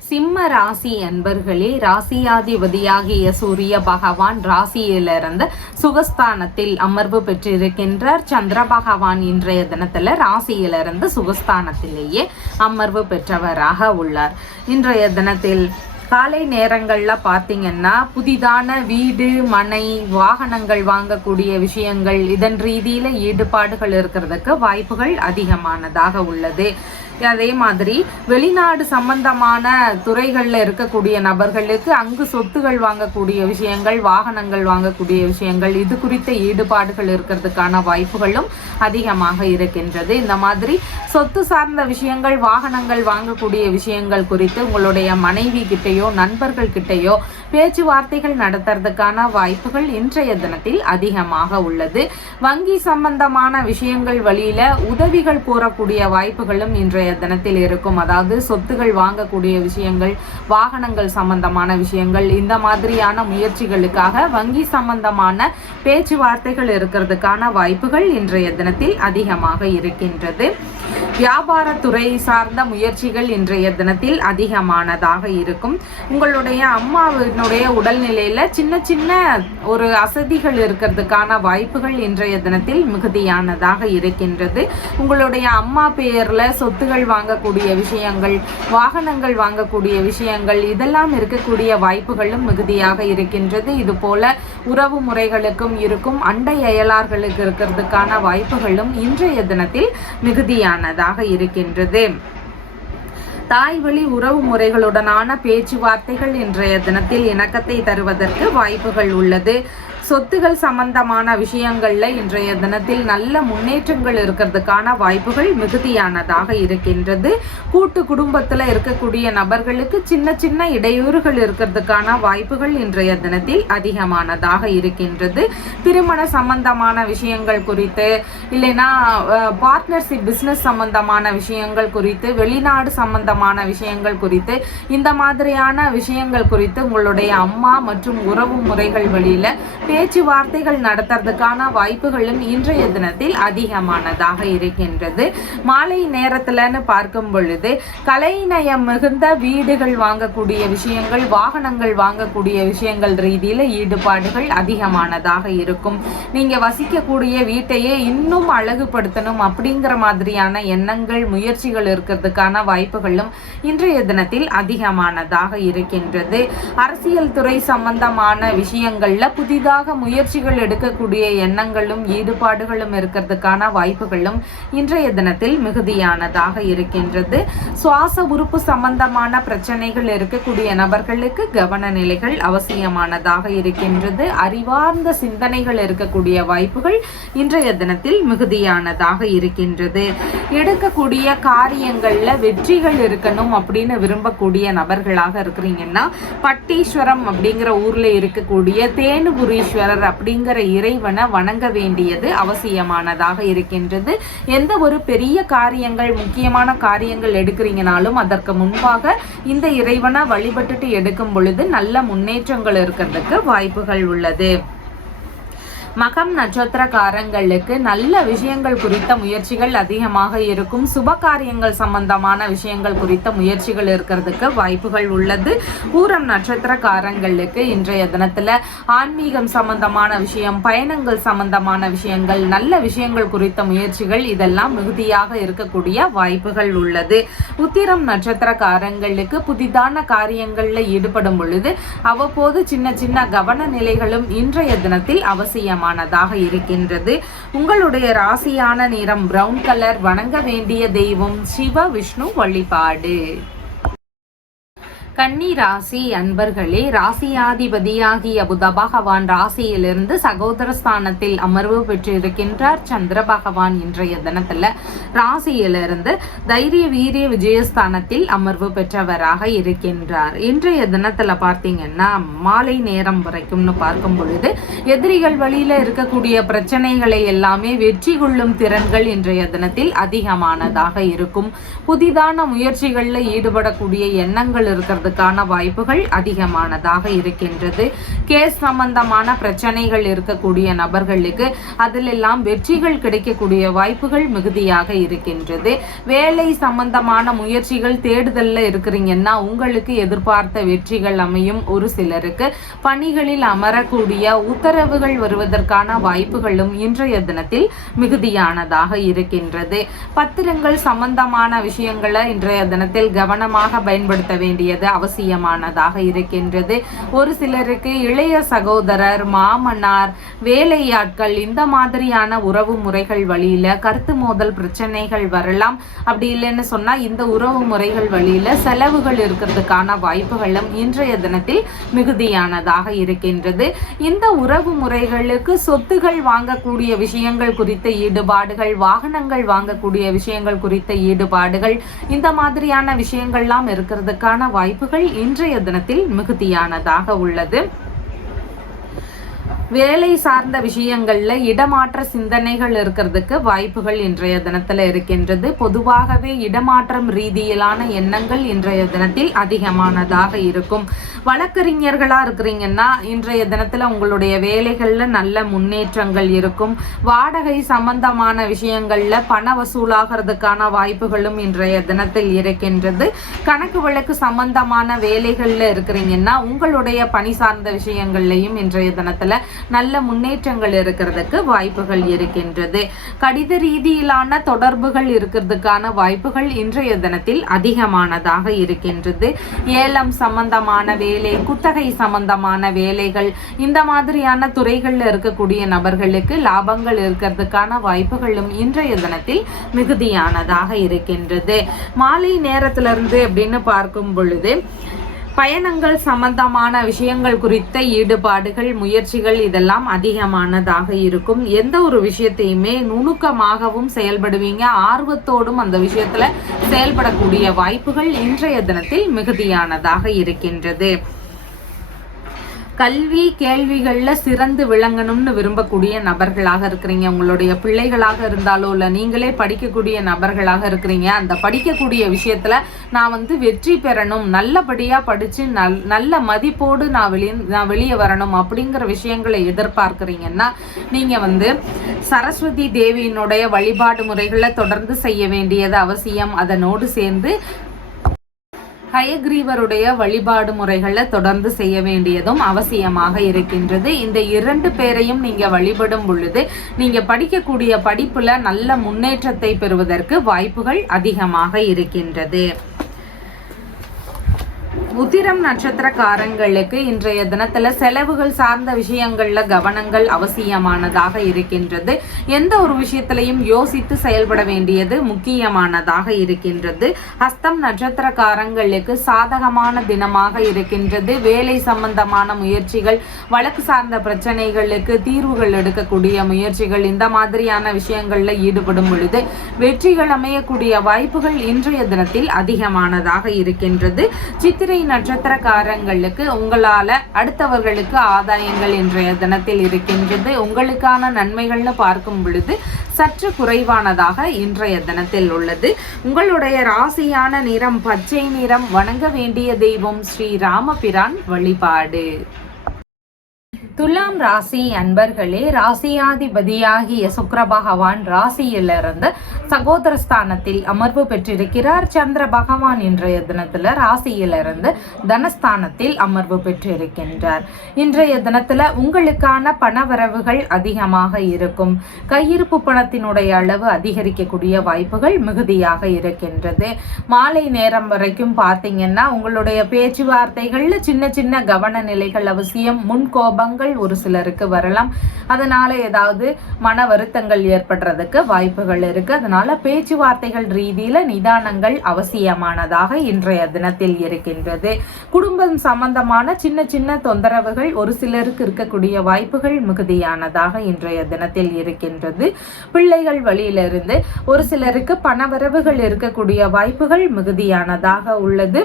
சிம்ம ராசி அன்பர்களே, ராசியாதிபதியாகிய சூரிய பகவான் ராசியிலிருந்து சுகஸ்தானத்தில் அமர்வு பெற்றிருக்கின்றார். சந்திர பகவான் இன்றைய தினத்துல ராசியிலிருந்து சுகஸ்தானத்திலேயே அமர்வு பெற்றவராக உள்ளார். இன்றைய தினத்தில் காலை நேரங்களில் பார்த்தீங்கன்னா புதிதான வீடு மனை வாகனங்கள் வாங்கக்கூடிய விஷயங்கள் இதன் ரீதியில் ஈடுபாடுகள் இருக்கிறதுக்கு வாய்ப்புகள் அதிகமானதாக உள்ளது. அதே மாதிரி வெளிநாடு சம்பந்தமான துறைகளில் இருக்கக்கூடிய நபர்களுக்கு அங்கு சொத்துகள் வாங்கக்கூடிய விஷயங்கள் வாகனங்கள் வாங்கக்கூடிய விஷயங்கள் இது குறித்த ஈடுபாடுகள் இருக்கிறதுக்கான வாய்ப்புகளும் அதிகமாக இருக்கின்றது. இந்த மாதிரி சொத்து சார்ந்த விஷயங்கள் வாகனங்கள் வாங்கக்கூடிய விஷயங்கள் குறித்து உங்களுடைய மனைவி கிட்டையோ நண்பர்கள் கிட்டையோ பேச்சுவார்த்தைகள் நடத்துறதுக்கான வாய்ப்புகள் இன்றைய தினத்தில் அதிகமாக உள்ளது. வங்கி சம்பந்தமான விஷயங்கள் வழியில உதவிகள் கோரக்கூடிய வாய்ப்புகளும் இன்றைய தினத்தில் இருக்கும். அதாவது சொத்துகள் வாங்கக்கூடிய விஷயங்கள் வாகனங்கள் சம்பந்தமான விஷயங்கள் இந்த மாதிரியான முயற்சிகளுக்காக வங்கி சம்பந்தமான பேச்சுவார்த்தைகள் இருக்கிறதுக்கான வாய்ப்புகள் இன்றைய தினத்தில் அதிகமாக இருக்கின்றது. வியாபாரத்துறை சார்ந்த முயற்சிகள் இன்றைய தினத்தில் அதிகமானதாக இருக்கும். உங்களுடைய அம்மாவினுடைய உடல்நிலையில சின்ன சின்ன ஒரு அசதிகள் இருக்கிறதுக்கான வாய்ப்புகள் இன்றைய தினத்தில் மிகுதியானதாக இருக்கின்றது. உங்களுடைய அம்மா பெயர்ல சொத்துகள் வாங்கக்கூடிய விஷயங்கள் வாகனங்கள் வாங்கக்கூடிய விஷயங்கள் இதெல்லாம் இருக்கக்கூடிய வாய்ப்புகளும் மிகுதியாக இருக்கின்றது. இது போல உறவு முறைகளுக்கும் இருக்கும் அண்டை அயலார்களுக்கு இருக்கிறதுக்கான வாய்ப்புகளும் இன்றைய தினத்தில் மிகுதியானதாக இருக்கின்றது. தாய் வழி உறவு முறைகளுடனான பேச்சுவார்த்தைகள் இன்றைய தினத்தில் இணக்கத்தை தருவதற்கு வாய்ப்புகள் உள்ளது. சொத்துகள் சம்பந்தமான விஷயங்கள்ல இன்றைய தினத்தில் நல்ல முன்னேற்றங்கள் இருக்கிறதுக்கான வாய்ப்புகள் மிகுதியானதாக இருக்கின்றது. கூட்டு குடும்பத்துல இருக்கக்கூடிய நபர்களுக்கு சின்ன சின்ன இடையூறுகள் இருக்கிறதுக்கான வாய்ப்புகள் இன்றைய தினத்தில் அதிகமானதாக இருக்கின்றது. திருமண சம்பந்தமான விஷயங்கள் குறித்து இல்லைன்னா பார்ட்னர்ஷிப் பிசினஸ் சம்பந்தமான விஷயங்கள் குறித்து வெளிநாடு சம்பந்தமான விஷயங்கள் குறித்து இந்த மாதிரியான விஷயங்கள் குறித்து உங்களுடைய அம்மா மற்றும் உறவு முறைகள் வழியில பேச்சுவார்த்தைகள் நடத்துறதுக்கான வாய்ப்புகளும் இன்றைய தினத்தில் அதிகமானதாக இருக்கின்றது. மாலை நேரத்துலன்னு பார்க்கும் பொழுது கலைநயம் மிகுந்த வீடுகள் வாங்கக்கூடிய விஷயங்கள் வாகனங்கள் வாங்கக்கூடிய விஷயங்கள் ரீதியில ஈடுபாடுகள் அதிகமானதாக இருக்கும். நீங்க வசிக்கக்கூடிய வீட்டையே இன்னும் அழகுபடுத்தணும் அப்படிங்கிற மாதிரியான எண்ணங்கள் முயற்சிகள் இருக்கிறதுக்கான வாய்ப்புகளும் இன்றைய தினத்தில் அதிகமானதாக இருக்கின்றது. அரசியல் துறை சம்பந்தமான விஷயங்கள்ல புதிதாக முயற்சிகள் எடுக்கக்கூடிய எண்ணங்களும் ஈடுபாடுகளும் இருக்கிறதுக்கான வாய்ப்புகளும் இன்றைய தினத்தில் மிகுதியானதாக இருக்கின்றது. சுவாச உறுப்பு சம்பந்தமான பிரச்சனைகள் இருக்கக்கூடிய நபர்களுக்கு கவன நிலைகள் அவசியமானதாக இருக்கின்றது. அறிவார்ந்த சிந்தனைகள் இருக்கக்கூடிய வாய்ப்புகள் இன்றைய தினத்தில் மிகுதியானதாக இருக்கின்றது. எடுக்கக்கூடிய காரியங்கள்ல வெற்றிகள் இருக்கணும் அப்படின்னு விரும்பக்கூடிய நபர்களாக இருக்கிறீங்கன்னா பட்டீஸ்வரம் அப்படிங்கிற ஊர்ல இருக்கக்கூடிய தேனுபுரீஸ்வரர் அப்படிங்கிற இறைவனை வணங்க வேண்டியது அவசியமானதாக இருக்கின்றது. எந்த ஒரு பெரிய காரியங்கள் முக்கியமான காரியங்கள் எடுக்கிறீங்கனாலும் அதற்கு முன்பாக இந்த இறைவனை வழிபட்டுட்டு எடுக்கும் பொழுது நல்ல முன்னேற்றங்கள் இருக்கிறதுக்கு வாய்ப்புகள் உள்ளது. மகம் நட்சத்திரக்காரங்களுக்கு நல்ல விஷயங்கள் குறித்த முயற்சிகள் அதிகமாக இருக்கும். சுப காரியங்கள் சம்பந்தமான விஷயங்கள் குறித்த முயற்சிகள் இருக்கிறதுக்கு வாய்ப்புகள் உள்ளது. பூரம் நட்சத்திரக்காரங்களுக்கு இன்றைய தினத்துல ஆன்மீகம் சம்பந்தமான விஷயம் பயணங்கள் சம்பந்தமான விஷயங்கள் நல்ல விஷயங்கள் குறித்த முயற்சிகள் இதெல்லாம் மிகுதியாக இருக்கக்கூடிய வாய்ப்புகள் உள்ளது. உத்திரம் நட்சத்திரக்காரங்களுக்கு புதிதான காரியங்கள்ல ஈடுபடும் பொழுது அவ்வப்போது சின்ன சின்ன கவன நிலைகளும் இன்றைய தினத்தில் அவசியமாக இருக்கின்றது. உங்களுடைய ராசியான நிறம் பிரவுன் கலர். வணங்க வேண்டிய தெய்வம் சிவ விஷ்ணு வழிபாடு. கன்னி ராசி அன்பர்களே, ராசியாதிபதியாகிய புத பகவான் ராசியிலிருந்து சகோதர ஸ்தானத்தில் அமர்வு பெற்றிருக்கின்றார். சந்திர பகவான் இன்றைய தினத்துல ராசியிலிருந்து தைரிய வீரிய விஜயஸ்தானத்தில் அமர்வு பெற்றவராக இருக்கின்றார். இன்றைய தினத்துல பார்த்தீங்கன்னா மாலை நேரம் வரைக்கும்னு பார்க்கும் பொழுது எதிரிகள் வழியில இருக்கக்கூடிய பிரச்சனைகளை எல்லாமே வெற்றி கொள்ளும் திறன்கள் இன்றைய தினத்தில் அதிகமானதாக இருக்கும். புதிதான முயற்சிகள்ல ஈடுபடக்கூடிய எண்ணங்கள் இருக்கிறது கிடைக்கிறதுக்கான வாய்ப்புகள் அதிகமானதாக இருக்கின்றது. கேஸ் சம்பந்தமான பிரச்சனைகள் இருக்கக்கூடிய நபர்களுக்கு அதிலெல்லாம் வெற்றிகள் கிடைக்கக்கூடிய வாய்ப்புகள் மிகுதியாக இருக்கின்றது. வேலை சம்பந்தமான முயற்சிகள் தேடுதல்ல இருக்கிறீங்கன்னா உங்களுக்கு எதிர்பார்த்த வெற்றிகள் அமையும். ஒரு சிலருக்கு பணிகளில் அமரக்கூடிய உத்தரவுகள் வருவதற்கான வாய்ப்புகளும் இன்றைய தினத்தில் மிகுதியானதாக இருக்கின்றது. பத்திரங்கள் சம்பந்தமான விஷயங்களை இன்றைய தினத்தில் கவனமாக பயன்படுத்த வேண்டியது அவசியமானதாக இருக்கின்றது. ஒரு சிலருக்கு இளைய சகோதரர், மாமனார், வேலையாட்கள் இந்த மாதிரியான உறவு முறைகள் வழியில கருத்து மோதல் பிரச்சனைகள் வரலாம். அப்படி இல்லைன்னு சொன்னா இந்த உறவு முறைகள் வழியில செலவுகள் இருக்கிறதுக்கான வாய்ப்புகளும் இன்றைய தினத்தில் மிகுதியானதாக இருக்கின்றது. இந்த உறவு முறைகளுக்கு சொத்துகள் வாங்கக்கூடிய விஷயங்கள் குறித்த ஈடுபாடுகள், வாகனங்கள் வாங்கக்கூடிய விஷயங்கள் குறித்த ஈடுபாடுகள், இந்த மாதிரியான விஷயங்கள்லாம் இருக்கிறதுக்கான வாய்ப்புகள் இன்றைய தினத்தில் மிகுதியானதாக உள்ளது. வேலை சார்ந்த விஷயங்கள்ல இடமாற்ற சிந்தனைகள் இருக்கிறதுக்கு வாய்ப்புகள் இன்றைய தினத்துல இருக்கின்றது. பொதுவாகவே இடமாற்றம் ரீதியிலான எண்ணங்கள் இன்றைய தினத்தில் அதிகமானதாக இருக்கும். வழக்கறிஞர்களா இருக்கிறீங்கன்னா இன்றைய தினத்துல உங்களுடைய வேலைகள்ல நல்ல முன்னேற்றங்கள் இருக்கும். வாடகை சம்பந்தமான விஷயங்கள்ல பண வசூலாகிறதுக்கான வாய்ப்புகளும் இன்றைய தினத்தில் இருக்கின்றது. கணக்கு வழக்கு சம்பந்தமான வேலைகள்ல இருக்கிறீங்கன்னா உங்களுடைய பணி சார்ந்த விஷயங்கள்லையும் இன்றைய தினத்துல நல்ல முன்னேற்றங்கள் இருக்கிறதுக்கு வாய்ப்புகள் இருக்கின்றது. கடித ரீதியிலான தொடர்புகள் இருக்கிறதுக்கான வாய்ப்புகள் இன்றைய தினத்தில் அதிகமானதாக இருக்கின்றது. ஏலம் சம்பந்தமான வேலை, குத்தகை சம்பந்தமான வேலைகள், இந்த மாதிரியான துறைகள்ல இருக்கக்கூடிய நபர்களுக்கு லாபங்கள் இருக்கிறதுக்கான வாய்ப்புகளும் இன்றைய தினத்தில் மிகுதியானதாக இருக்கின்றது. மாலை நேரத்திலிருந்து அப்படின்னு பார்க்கும் பொழுது பயணங்கள் சம்பந்தமான விஷயங்கள் குறித்த ஈடுபாடுகள், முயற்சிகள் இதெல்லாம் அதிகமானதாக இருக்கும். எந்த ஒரு விஷயத்தையுமே நுணுக்கமாகவும் செயல்படுவீங்க, ஆர்வத்தோடும் அந்த விஷயத்துல செயல்படக்கூடிய வாய்ப்புகள் இன்றைய தினத்தில் மிகுதியானதாக இருக்கின்றது. கல்வி கேள்விகள்ல சிறந்து விளங்கணும்னு விரும்பக்கூடிய நபர்களாக இருக்கிறீங்க. உங்களுடைய பிள்ளைகளாக இருந்தாலோ இல்லை நீங்களே படிக்கக்கூடிய நபர்களாக இருக்கிறீங்க. அந்த படிக்கக்கூடிய விஷயத்துல நான் வெற்றி பெறணும், நல்லபடியா படிச்சு நல்ல மதிப்போடு நான் வெளியே வரணும் அப்படிங்கிற விஷயங்களை எதிர்பார்க்கிறீங்கன்னா நீங்க சரஸ்வதி தேவியினுடைய வழிபாடு முறைகளை தொடர்ந்து செய்ய வேண்டியது அவசியம். அதனோடு சேர்ந்து ஹயக்ரீவருடைய வழிபாடு முறைகளை தொடர்ந்து செய்ய வேண்டியதும் அவசியமாக இருக்கின்றது. இந்த 2 பேரையும் நீங்க வழிபடும் பொழுது நீங்க படிக்கக்கூடிய படிப்புல நல்ல முன்னேற்றத்தை பெறுவதற்கு வாய்ப்புகள் அதிகமாக இருக்கின்றது. உத்திரம் நட்சத்திரக்காரங்களுக்கு இன்றைய தினத்துல செலவுகள் சார்ந்த விஷயங்கள்ல கவனங்கள் அவசியமானதாக இருக்கின்றது. எந்த ஒரு விஷயத்திலையும் யோசித்து செயல்பட வேண்டியது முக்கியமானதாக இருக்கின்றது. ஹஸ்தம் நட்சத்திரக்காரங்களுக்கு சாதகமான தினமாக இருக்கின்றது. வேலை சம்பந்தமான முயற்சிகள், வழக்கு சார்ந்த பிரச்சனைகளுக்கு தீர்வுகள் எடுக்கக்கூடிய முயற்சிகள், இந்த மாதிரியான விஷயங்கள்ல ஈடுபடும் பொழுது வெற்றிகள் அமையக்கூடிய வாய்ப்புகள் இன்றைய தினத்தில் அதிகமானதாக இருக்கின்றது. சித்திரை நட்சத்திரக்காரங்களுக்கு உங்களால அடுத்தவர்களுக்கு ஆதாயங்கள் இன்றைய தினத்தில் இருக்கின்றது. உங்களுக்கான நன்மைகள்னு பார்க்கும் பொழுது சற்று குறைவானதாக இன்றைய தினத்தில் உள்ளது. உங்களுடைய ராசியான நிறம் பச்சை நிறம். வணங்க வேண்டிய தெய்வம் ஸ்ரீ ராமபிரான் வழிபாடு. துலாம் ராசி அன்பர்களே, ராசியாதிபதியாகிய சுக்கிர பகவான் ராசியிலிருந்து சகோதரஸ்தானத்தில் அமர்வு பெற்றிருக்கிறார். சந்திர பகவான் இன்றைய தினத்துல ராசியிலிருந்து தனஸ்தானத்தில் அமர்வு பெற்றிருக்கின்றார். இன்றைய தினத்துல உங்களுக்கான பணவரவுகள் அதிகமாக இருக்கும். கையிருப்பு பணத்தினுடைய அளவு அதிகரிக்கக்கூடிய வாய்ப்புகள் மிகுதியாக இருக்கின்றது. மாலை நேரம் வரைக்கும் பார்த்தீங்கன்னா உங்களுடைய பேச்சுவார்த்தைகள்ல சின்ன சின்ன கவன நிலைகள் அவசியம். முன்கோபங்கள் ஒரு சிலருக்கு வரலாம். அதனால ஏதாவது மன வருத்தங்கள் ஏற்படுறதுக்கு வாய்ப்புகள் இருக்கு. அதனால பேச்சுவார்த்தைகள் ரீதியில நிதானங்கள் அவசியமானதாக இன்றைய தினத்தில் இருக்கின்றது. குடும்பம் சம்பந்தமான சின்ன சின்ன தொந்தரவுகள் ஒரு சிலருக்கு இருக்கக்கூடிய வாய்ப்புகள் மிகுதியானதாக இன்றைய தினத்தில் இருக்கின்றது. பிள்ளைகள் வழியிலிருந்து ஒரு சிலருக்கு பணவரவுகள் இருக்கக்கூடிய வாய்ப்புகள் மிகுதியானதாக உள்ளது.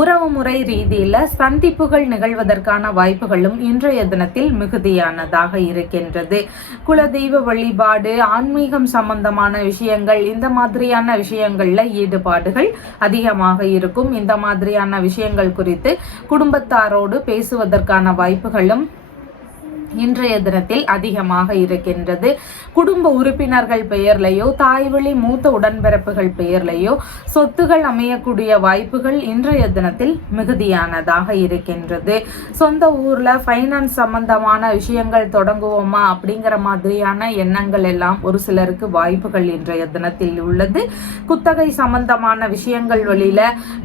உறவுமுறை ரீதியில சந்திப்புகள் நிகழ்வதற்கான வாய்ப்புகளும் இன்றைய தினத்தில் மிகுதியானதாக இருக்கின்றது. குலதெய்வ வழிபாடு, ஆன்மீகம் சம்பந்தமான விஷயங்கள், இந்த மாதிரியான விஷயங்கள்ல ஈடுபாடுகள் அதிகமாக இருக்கும். இந்த மாதிரியான விஷயங்கள் குறித்து குடும்பத்தாரோடு பேசுவதற்கான வாய்ப்புகளும் இன்றைய தினத்தில் அதிகமாக இருக்கின்றது. குடும்ப உறுப்பினர்கள் பெயர்லையோ, தாய்வழி மூத்த உடன்பிறப்புகள் பெயர்லையோ சொத்துகள் அமையக்கூடிய வாய்ப்புகள் இன்றைய தினத்தில் மிகுதியானதாக இருக்கின்றது. சொந்த ஊர்ல ஃபைனான்ஸ் சம்பந்தமான விஷயங்கள் தொடங்குவோமா அப்படிங்கிற மாதிரியான எண்ணங்கள் எல்லாம் ஒரு சிலருக்கு வாய்ப்புகள் இன்றைய தினத்தில் உள்ளது. குத்தகை சம்பந்தமான விஷயங்கள் வழியில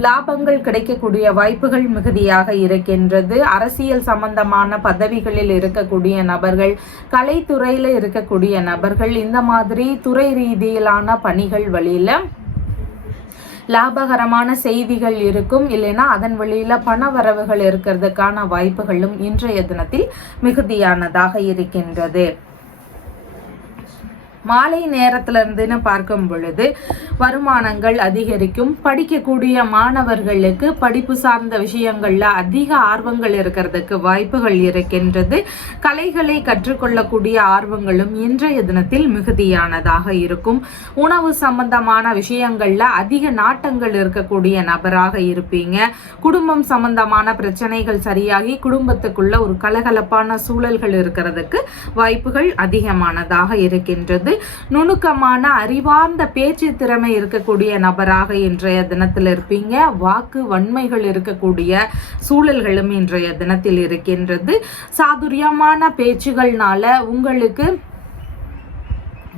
லாபங்கள் கிடைக்கக்கூடிய வாய்ப்புகள் மிகுதியாக இருக்கின்றது. அரசியல் சம்பந்தமான பதவிகளில் இருக்கக்கூடிய நபர்கள், கலைத்துறையில இருக்கக்கூடிய நபர்கள், இந்த மாதிரி துறை ரீதியிலான பணிகள் வழியில லாபகரமான செய்திகள் இருக்கும். இல்லைன்னா அதன் வழியில பண வரவுகள் இருக்கிறதுக்கான வாய்ப்புகளும் இன்றைய தினத்தில் மிகுதியானதாக இருக்கின்றது. மாலை நேரத்திலிருந்துன்னு பார்க்கும் பொழுது வருமானங்கள் அதிகரிக்கும். படிக்கக்கூடிய மாணவர்களுக்கு படிப்பு சார்ந்த விஷயங்கள்ல அதிக ஆர்வங்கள் இருக்கிறதுக்கு வாய்ப்புகள் இருக்கின்றது. கலைகளை கற்றுக்கொள்ளக்கூடிய ஆர்வங்களும் இன்றைய தினத்தில் மிகுதியானதாக இருக்கும். உணவு சம்பந்தமான விஷயங்கள்ல அதிக நாட்டங்கள் இருக்கக்கூடிய நபராக இருப்பீங்க. குடும்பம் சம்பந்தமான பிரச்சனைகள் சரியாகி குடும்பத்துக்குள்ள ஒரு கலகலப்பான சூழல்கள் இருக்கிறதுக்கு வாய்ப்புகள் அதிகமானதாக இருக்கின்றது. நுணுக்கமான அறிவார்ந்த பேச்சு திறமை இருக்கக்கூடிய நபராக இன்றைய தினத்தில் இருப்பீங்க. வாக்கு வன்மைகள் இருக்கக்கூடிய சூழல்களும் இன்றைய தினத்தில் இருக்கின்றது. சாதுரியமான பேச்சுகள்னால உங்களுக்கு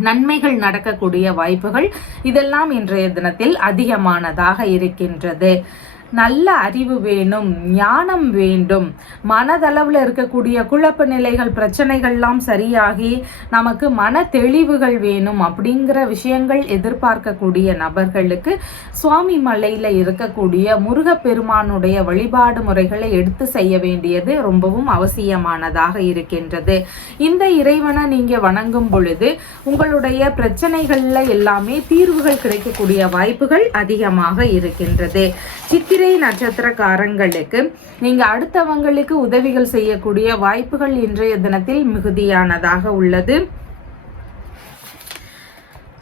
நன்மைகள் நடக்கக்கூடிய வாய்ப்புகள் இதெல்லாம் இன்றைய தினத்தில் அதிகமானதாக இருக்கின்றது. நல்ல அறிவு வேணும், ஞானம் வேண்டும், மனதளவில் இருக்கக்கூடிய குழப்ப நிலைகள், பிரச்சனைகள்லாம் சரியாகி நமக்கு மன தெளிவுகள் வேணும் அப்படிங்கிற விஷயங்கள் எதிர்பார்க்கக்கூடிய நபர்களுக்கு சுவாமி மலையில இருக்கக்கூடிய முருகப்பெருமானுடைய வழிபாடு முறைகளை எடுத்து செய்ய வேண்டியது ரொம்பவும் அவசியமானதாக இருக்கின்றது. இந்த இறைவனை நீங்க வணங்கும் பொழுது உங்களுடைய பிரச்சனைகள்ல எல்லாமே தீர்வுகள் கிடைக்கக்கூடிய வாய்ப்புகள் அதிகமாக இருக்கின்றது. சித்திரை நட்சத்திரக்காரங்களுக்கு நீங்க அடுத்தவங்களுக்கு உதவிகள் செய்யக்கூடிய வாய்ப்புகள் இன்றைய தினத்தில் மிகுதியானதாக உள்ளது.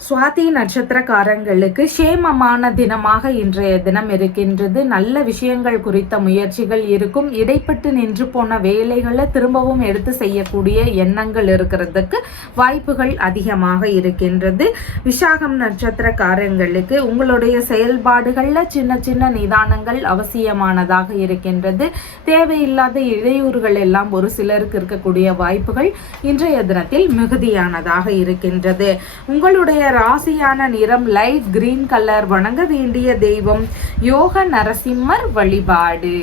சுவாதி நட்சத்திரக்காரங்களுக்கு சேமமான தினமாக இன்றைய தினம் இருக்கின்றது. நல்ல விஷயங்கள் குறித்த முயற்சிகள் இருக்கும். இடைப்பட்டு நின்று போன வேலைகளை திரும்பவும் எடுத்து செய்யக்கூடிய எண்ணங்கள் இருக்கிறதுக்கு வாய்ப்புகள் அதிகமாக இருக்கின்றது. விசாகம் நட்சத்திரக்காரங்களுக்கு உங்களுடைய செயல்பாடுகள்ல சின்ன சின்ன நிதானங்கள் அவசியமானதாக இருக்கின்றது. தேவையில்லாத இடையூறுகள் எல்லாம் ஒரு சிலருக்கு இருக்கக்கூடிய வாய்ப்புகள் இன்றைய தினத்தில் மிகுதியானதாக இருக்கின்றது. உங்களுடைய ராசியான நிறம் லைட் கிரீன் கலர். வணங்க வேண்டிய தெய்வம் யோக நரசிம்மர் வழிபாடு.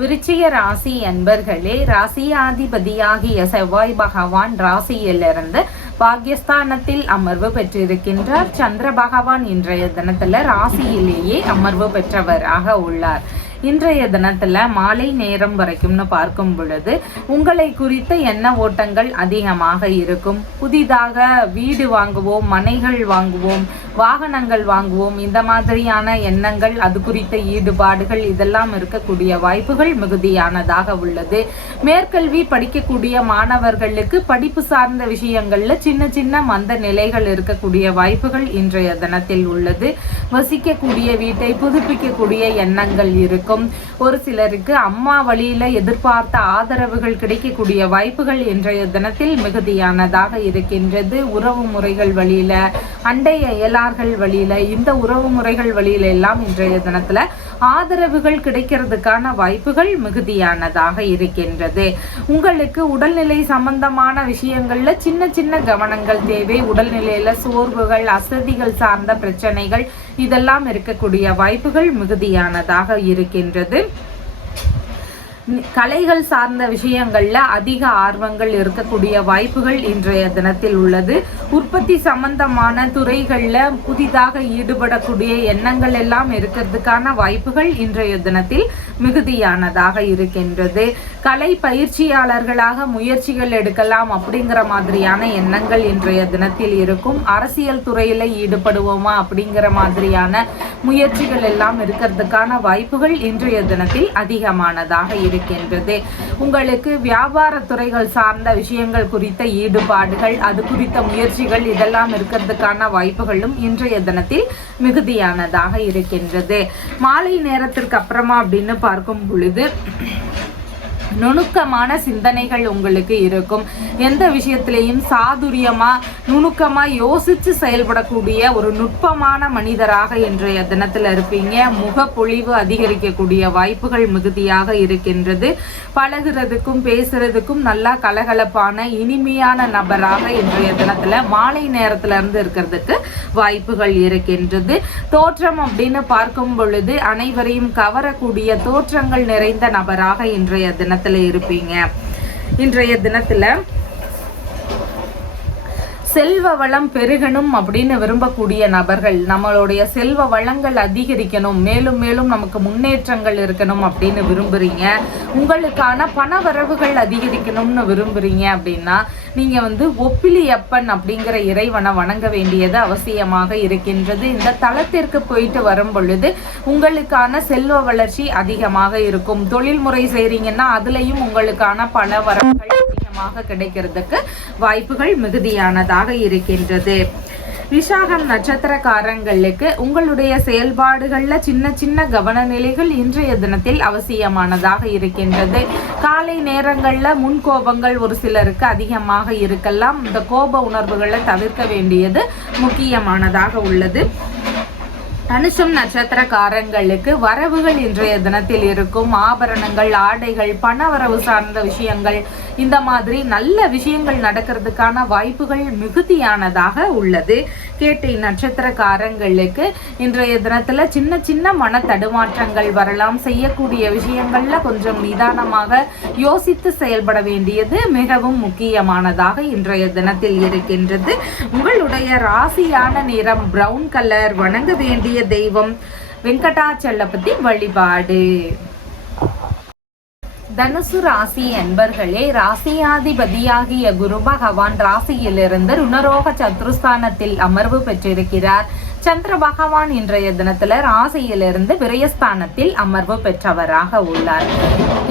விருச்சிக ராசி அன்பர்களே, ராசியாதிபதியாகிய செவ்வாய் பகவான் ராசியிலிருந்து பாகிஸ்தானத்தில் அமர்வு பெற்றிருக்கின்றார். சந்திர பகவான் இன்றைய தினத்துல ராசியிலேயே அமர்வு பெற்றவராக உள்ளார். இன்றைய தினத்துல மாலை நேரம் வரைக்கும்னு பார்க்கும் பொழுது உங்களை குறித்த எண்ண ஓட்டங்கள் அதிகமாக இருக்கும். புதிதாக வீடு வாங்குவோம், மனைகள் வாங்குவோம், வாகனங்கள் வாங்குவோம், இந்த மாதிரியான எண்ணங்கள், அது குறித்த ஈடுபாடுகள் இதெல்லாம் இருக்கக்கூடிய வாய்ப்புகள் மிகுதியானதாக உள்ளது. மேற்கல்வி படிக்கக்கூடிய மாணவர்களுக்கு படிப்பு சார்ந்த விஷயங்கள்ல சின்ன சின்ன மந்த நிலைகள் இருக்கக்கூடிய வாய்ப்புகள் இன்றைய தினத்தில் உள்ளது. வசிக்கக்கூடிய வீட்டை புதுப்பிக்கக்கூடிய எண்ணங்கள் இருக்கும். ஒரு சிலருக்கு அம்மா வழியில எதிர்பார்த்த ஆதரவுகள் கிடைக்கக்கூடிய வாய்ப்புகள் இன்றைய தினத்தில் மிகுதியானதாக இருக்கின்றது. உறவு முறைகள் வழியில, அண்டை அயலார்கள் வழியில, இந்த உறவு முறைகள் வழியில எல்லாம் இன்றைய தினத்துல ஆதரவுகள் கிடைக்கிறதுக்கான வாய்ப்புகள் மிகுதியானதாக இருக்கின்றது. உங்களுக்கு உடல்நிலை சம்பந்தமான விஷயங்கள்ல சின்ன சின்ன கவனங்கள் தேவை. உடல்நிலையில சோர்வுகள், அசதிகள் சார்ந்த பிரச்சனைகள் இதெல்லாம் இருக்கக்கூடிய வாய்ப்புகள் மிகுதியானதாக இருக்கின்றது. கலைகள் சார்ந்த விஷயங்கள்ல அதிக ஆர்வங்கள் இருக்கக்கூடிய வாய்ப்புகள் இன்றைய தினத்தில் உள்ளது. உற்பத்தி சம்பந்தமான துறைகள்ல புதிதாக ஈடுபடக்கூடிய எண்ணங்கள் எல்லாம் இருக்கிறதுக்கான வாய்ப்புகள் இன்றைய தினத்தில் மிகுதியானதாக இருக்கின்றது. கலை பயிற்சியாளர்களாக முயற்சிகள் எடுக்கலாம் அப்படிங்கிற மாதிரியான எண்ணங்கள் இன்றைய தினத்தில் இருக்கும். அரசியல் துறையில ஈடுபடுவோமா அப்படிங்கிற மாதிரியான முயற்சிகள் எல்லாம் இருக்கிறதுக்கான வாய்ப்புகள் இன்றைய தினத்தில் அதிகமானதாக இருக்கின்றது. உங்களுக்கு வியாபார துறைகள் சார்ந்த விஷயங்கள் குறித்த ஈடுபாடுகள், அது குறித்த முயற்சிகள் இதெல்லாம் இருக்கிறதுக்கான வாய்ப்புகளும் இன்றைய தினத்தில் மிகுதியானதாக இருக்கின்றது. மாலை நேரத்திற்கு அப்புறமா அப்படின்னு பார்க்கும் பொழுது நுணுக்கமான சிந்தனைகள் உங்களுக்கு இருக்கும். எந்த விஷயத்திலையும் சாதுரியமா நுணுக்கமா யோசிச்சு செயல்படக்கூடிய ஒரு நுட்பமான மனிதராக இன்றைய தினத்துல இருப்பீங்க. முகப்பொழிவு அதிகரிக்கக்கூடிய வாய்ப்புகள் மிகுதியாக இருக்கின்றது. பழகுறதுக்கும் பேசுறதுக்கும் நல்லா கலகலப்பான இனிமையான நபராக இன்றைய தினத்துல மாலை நேரத்துல இருந்து இருக்கிறதுக்கு வாய்ப்புகள் இருக்கின்றது. தோற்றம் அப்படின்னு பார்க்கும் பொழுது அனைவரையும் கவரக்கூடிய தோற்றங்கள் நிறைந்த நபராக இன்றைய தினத்துல இருப்பீங்க. இன்றைய தினத்துல செல்வ வளம் பெருகணும் அப்படின்னு விரும்பக்கூடிய நபர்கள், நம்மளுடைய செல்வ வளங்கள் அதிகரிக்கணும், மேலும் மேலும் நமக்கு முன்னேற்றங்கள் இருக்கணும் அப்படின்னு விரும்புறீங்க. உங்களுக்கான பண வரவுகள் அதிகரிக்கணும்னு விரும்புறீங்க அப்படின்னா நீங்க ஒப்பிலியப்பன் அப்படிங்கிற இறைவனை வணங்க வேண்டியது அவசியமாக இருக்கின்றது. இந்த தலத்திற்கு போயிட்டு வரும் பொழுது உங்களுக்கான செல்வ வளர்ச்சி அதிகமாக இருக்கும். தொழில் முறை செய்றீங்கன்னா அதுலயும் உங்களுக்கான பண வரவுகள் அதிகமாக கிடைக்கிறதுக்கு வாய்ப்புகள் மிகுதியானதாக இருக்கின்றது. விசாகம் நட்சத்திரக்காரங்களுக்கு உங்களுடைய செயல்பாடுகள்ல சின்ன சின்ன கவனநிலைகள் இன்றைய தினத்தில் அவசியமானதாக இருக்கின்றது. காலை நேரங்கள்ல முன்கோபங்கள் ஒரு சிலருக்கு அதிகமாக இருக்கலாம். இந்த கோப உணர்வுகளை தவிர்க்க வேண்டியது முக்கியமானதாக உள்ளது. அனுஷம் நட்சத்திரக்காரங்களுக்கு வரவுகள் இன்றைய தினத்தில் இருக்கும். ஆபரணங்கள், ஆடைகள், பணவரவு சார்ந்த விஷயங்கள், இந்த மாதிரி நல்ல விஷயங்கள் நடக்கிறதுக்கான வாய்ப்புகள் மிகுதியானதாக உள்ளது. கேட்டை நட்சத்திரக்காரங்களுக்கு இன்றைய தினத்துல சின்ன சின்ன மன தடுமாற்றங்கள் வரலாம். செய்யக்கூடிய விஷயங்கள்ல கொஞ்சம் நிதானமாக யோசித்து செயல்பட வேண்டியது மிகவும் முக்கியமானதாக இன்றைய தினத்தில் இருக்கின்றது. உங்களுடைய ராசியான நிறம் பிரவுன் கலர். வணங்க வேண்டிய தெய்வம் வெங்கடாச்சலபதி வழிபாடு. தனுசு ராசி என்பர்களே, ராசியாதிபதியாகிய குரு பகவான் ராசியிலிருந்து ருணரோக சத்ருஸ்தானத்தில் அமர்வு பெற்றிருக்கிறார். சந்திர பகவான் இன்றைய தினத்துல ராசியிலிருந்து விரயஸ்தானத்தில் அமர்வு பெற்றவராக உள்ளார்.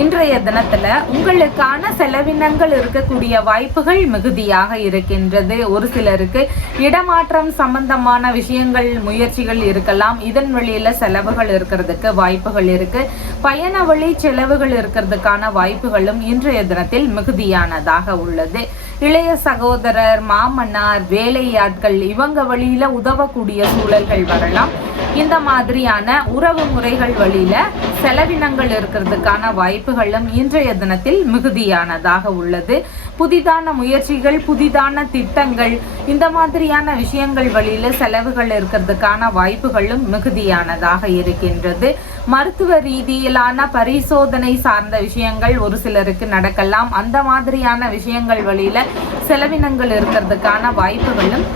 இன்றைய தினத்துல உங்களுக்கான செலவினங்கள் இருக்கக்கூடிய வாய்ப்புகள் மிகுதியாக இருக்கின்றது. ஒரு சிலருக்கு இடமாற்றம் சம்பந்தமான விஷயங்கள் முயற்சிகள் இருக்கலாம். இதன் வழியில செலவுகள் இருக்கிறதுக்கு வாய்ப்புகள் இருக்கு. பயண வழி செலவுகள் இருக்கிறதுக்கான வாய்ப்புகளும் இன்றைய தினத்தில் மிகுதியானதாக உள்ளது. இளைய சகோதரர், மாமன்னார், வேலையாட்கள் இவங்க வழியில உதவக்கூடிய சூழல்கள் வரலாம். இந்த மாதிரியான உறவு முறைகள் வழியில செலவினங்கள் இருக்கிறதுக்கான வாய்ப்புகளும் இன்றைய தினத்தில் மிகுதியானதாக உள்ளது. புதிதான முயற்சிகள், புதிதான திட்டங்கள், இந்த மாதிரியான விஷயங்கள் வழியில செலவுகள் இருக்கிறதுக்கான வாய்ப்புகளும் மிகுதியானதாக இருக்கின்றது. மருத்துவ ரீதியிலான பரிசோதனை சார்ந்த விஷயங்கள் ஒரு சிலருக்கு நடக்கலாம். அந்த மாதிரியான விஷயங்கள் வழியில செலவினங்கள் இருக்கிறதுக்கான வாய்ப்புகளும்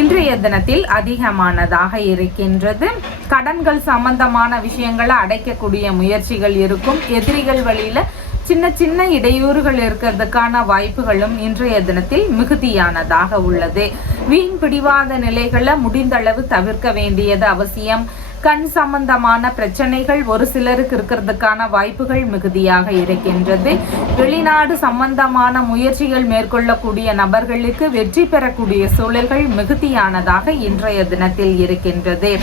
இன்றைய தினத்தில் அதிகமானதாக இருக்கின்றது. கடன்கள் சம்பந்தமான விஷயங்களை அடைக்கக்கூடிய முயற்சிகள் இருக்கும். எதிரிகள் வழியில சின்ன சின்ன இடையூறுகள் இருக்கிறதுக்கான வாய்ப்புகளும் இன்றைய தினத்தில் மிகுதியானதாக உள்ளது. வீண் பிடிவாத நிலைகளை முடிந்தளவு தவிர்க்க வேண்டியது அவசியம். கண் சம்பந்தமான பிரச்சனைகள் ஒரு சிலருக்கு இருக்கிறதுக்கான வாய்ப்புகள் மிகுதியாக இருக்கின்றது. வெளிநாடு சம்பந்தமான முயற்சிகள் மேற்கொள்ளக்கூடிய நபர்களுக்கு வெற்றி பெறக்கூடிய சூழல்கள் மிகுதியானதாக இன்றைய தினத்தில் இருக்கின்றது.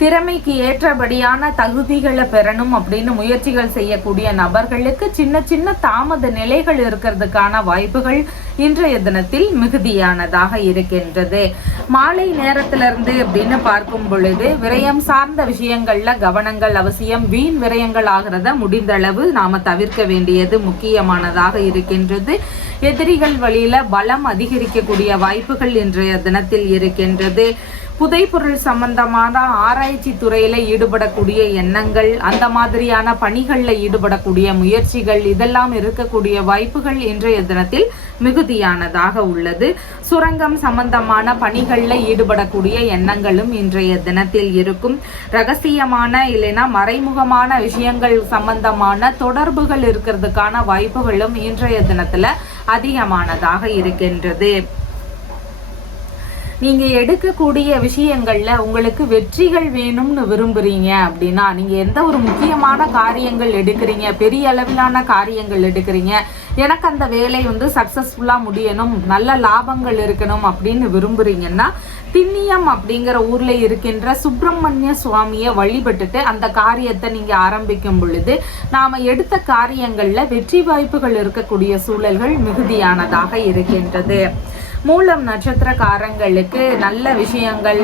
திறமைக்கு ஏற்றபடியான தகுதிகளை பெறணும் அப்படின்னு முயற்சிகள் செய்யக்கூடிய நபர்களுக்கு சின்ன சின்ன தாமத நிலைகள் இருக்கிறதுக்கான வாய்ப்புகள் இன்றைய தினத்தில் மிகுதியானதாக இருக்கின்றது. மாலை நேரத்திலிருந்து அப்படின்னு பார்க்கும் பொழுது விரயம் சார்ந்த விஷயங்கள்ல கவனங்கள் அவசியம். வீண் விரயங்கள் ஆகிறத முடிந்தளவு நாம தவிர்க்க வேண்டியது முக்கியமானதாக இருக்கின்றது. எதிரிகள் வழியில பலம் அதிகரிக்கக்கூடிய வாய்ப்புகள் இன்றைய தினத்தில் இருக்கின்றது. புதைப்பொருள் சம்பந்தமான ஆராய்ச்சி துறையில ஈடுபடக்கூடிய எண்ணங்கள், அந்த மாதிரியான பணிகள்ல ஈடுபடக்கூடிய முயற்சிகள் இதெல்லாம் இருக்கக்கூடிய வாய்ப்புகள் இன்றைய தினத்தில் மிகுதியானதாக உள்ளது. சுரங்கம் சம்பந்தமான பணிகள்ல ஈடுபடக்கூடிய எண்ணங்களும் இன்றைய தினத்தில் இருக்கும். ரகசியமான இல்லைன்னா மறைமுகமான விஷயங்கள் சம்பந்தமான தொடர்புகள் இருக்கிறதுக்கான வாய்ப்புகளும் இன்றைய தினத்துல அதிகமானதாக இருக்கின்றது. நீங்க எடுக்கக்கூடிய விஷயங்கள்ல உங்களுக்கு வெற்றிகள் வேணும்னு விரும்புறீங்க அப்படின்னா, நீங்க எந்த ஒரு முக்கியமான காரியங்கள் எடுக்கிறீங்க, பெரிய அளவிலான காரியங்கள் எடுக்கிறீங்க, எனக்கு அந்த வேலை சக்சஸ்ஃபுல்லா முடியணும், நல்ல லாபங்கள் இருக்கணும் அப்படின்னு விரும்புறீங்கன்னா, திண்ணியம் அப்படிங்கிற ஊர்ல இருக்கின்ற சுப்பிரமணிய சுவாமியை வழிபட்டுட்டு அந்த காரியத்தை நீங்க ஆரம்பிக்கும் பொழுது நாம எடுத்த காரியங்கள்ல வெற்றி வாய்ப்புகள் இருக்கக்கூடிய சூழல்கள் மிகுதியானதாக இருக்கின்றது. மூலம் நட்சத்திரக்காரங்களுக்கு நல்ல விஷயங்கள்,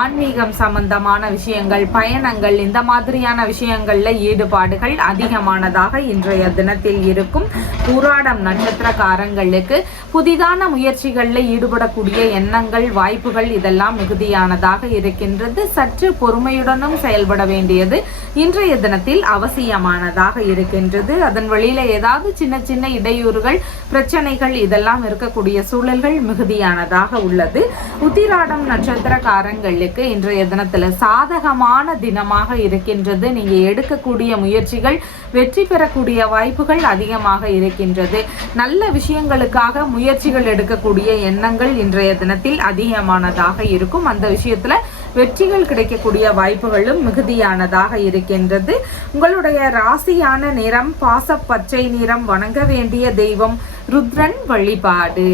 ஆன்மீகம் சம்பந்தமான விஷயங்கள், பயணங்கள், இந்த மாதிரியான விஷயங்கள்ல ஈடுபாடுகள் அதிகமானதாக இன்றைய தினத்தில் இருக்கும். பூராடம் நட்சத்திரக்காரங்களுக்கு புதிதான முயற்சிகள்ல ஈடுபடக்கூடிய எண்ணங்கள், வாய்ப்புகள் இதெல்லாம் மிகுதியானதாக இருக்கின்றது. சற்று பொறுமையுடனும் செயல்பட வேண்டியது இன்றைய தினத்தில் அவசியமானதாக இருக்கின்றது. அதன் வழியில ஏதாவது சின்ன சின்ன இடையூறுகள், பிரச்சனைகள் இதெல்லாம் இருக்கக்கூடிய சூழல்கள் மிகுதியானதாக உள்ளது. உத்திராடம் நட்சத்திரக்காரங்களுக்கு இன்றைய தினத்துல சாதகமான தினமாக இருக்கின்றது. நீங்க எடுக்கக்கூடிய முயற்சிகள் வெற்றி பெறக்கூடிய வாய்ப்புகள் அதிகமாக இருக்கின்றது. நல்ல விஷயங்களுக்காக முயற்சிகள் எடுக்கக்கூடிய எண்ணங்கள் இன்றைய தினத்தில் அதிகமானதாக இருக்கும். அந்த விஷயத்துல வெற்றிகள் கிடைக்கக்கூடிய வாய்ப்புகளும் மிகுதியானதாக இருக்கின்றது. உங்களுடைய ராசியான நிறம் பாசப்பச்சை நிறம். வணங்க வேண்டிய தெய்வம் ருத்ரன் வழிபாடு.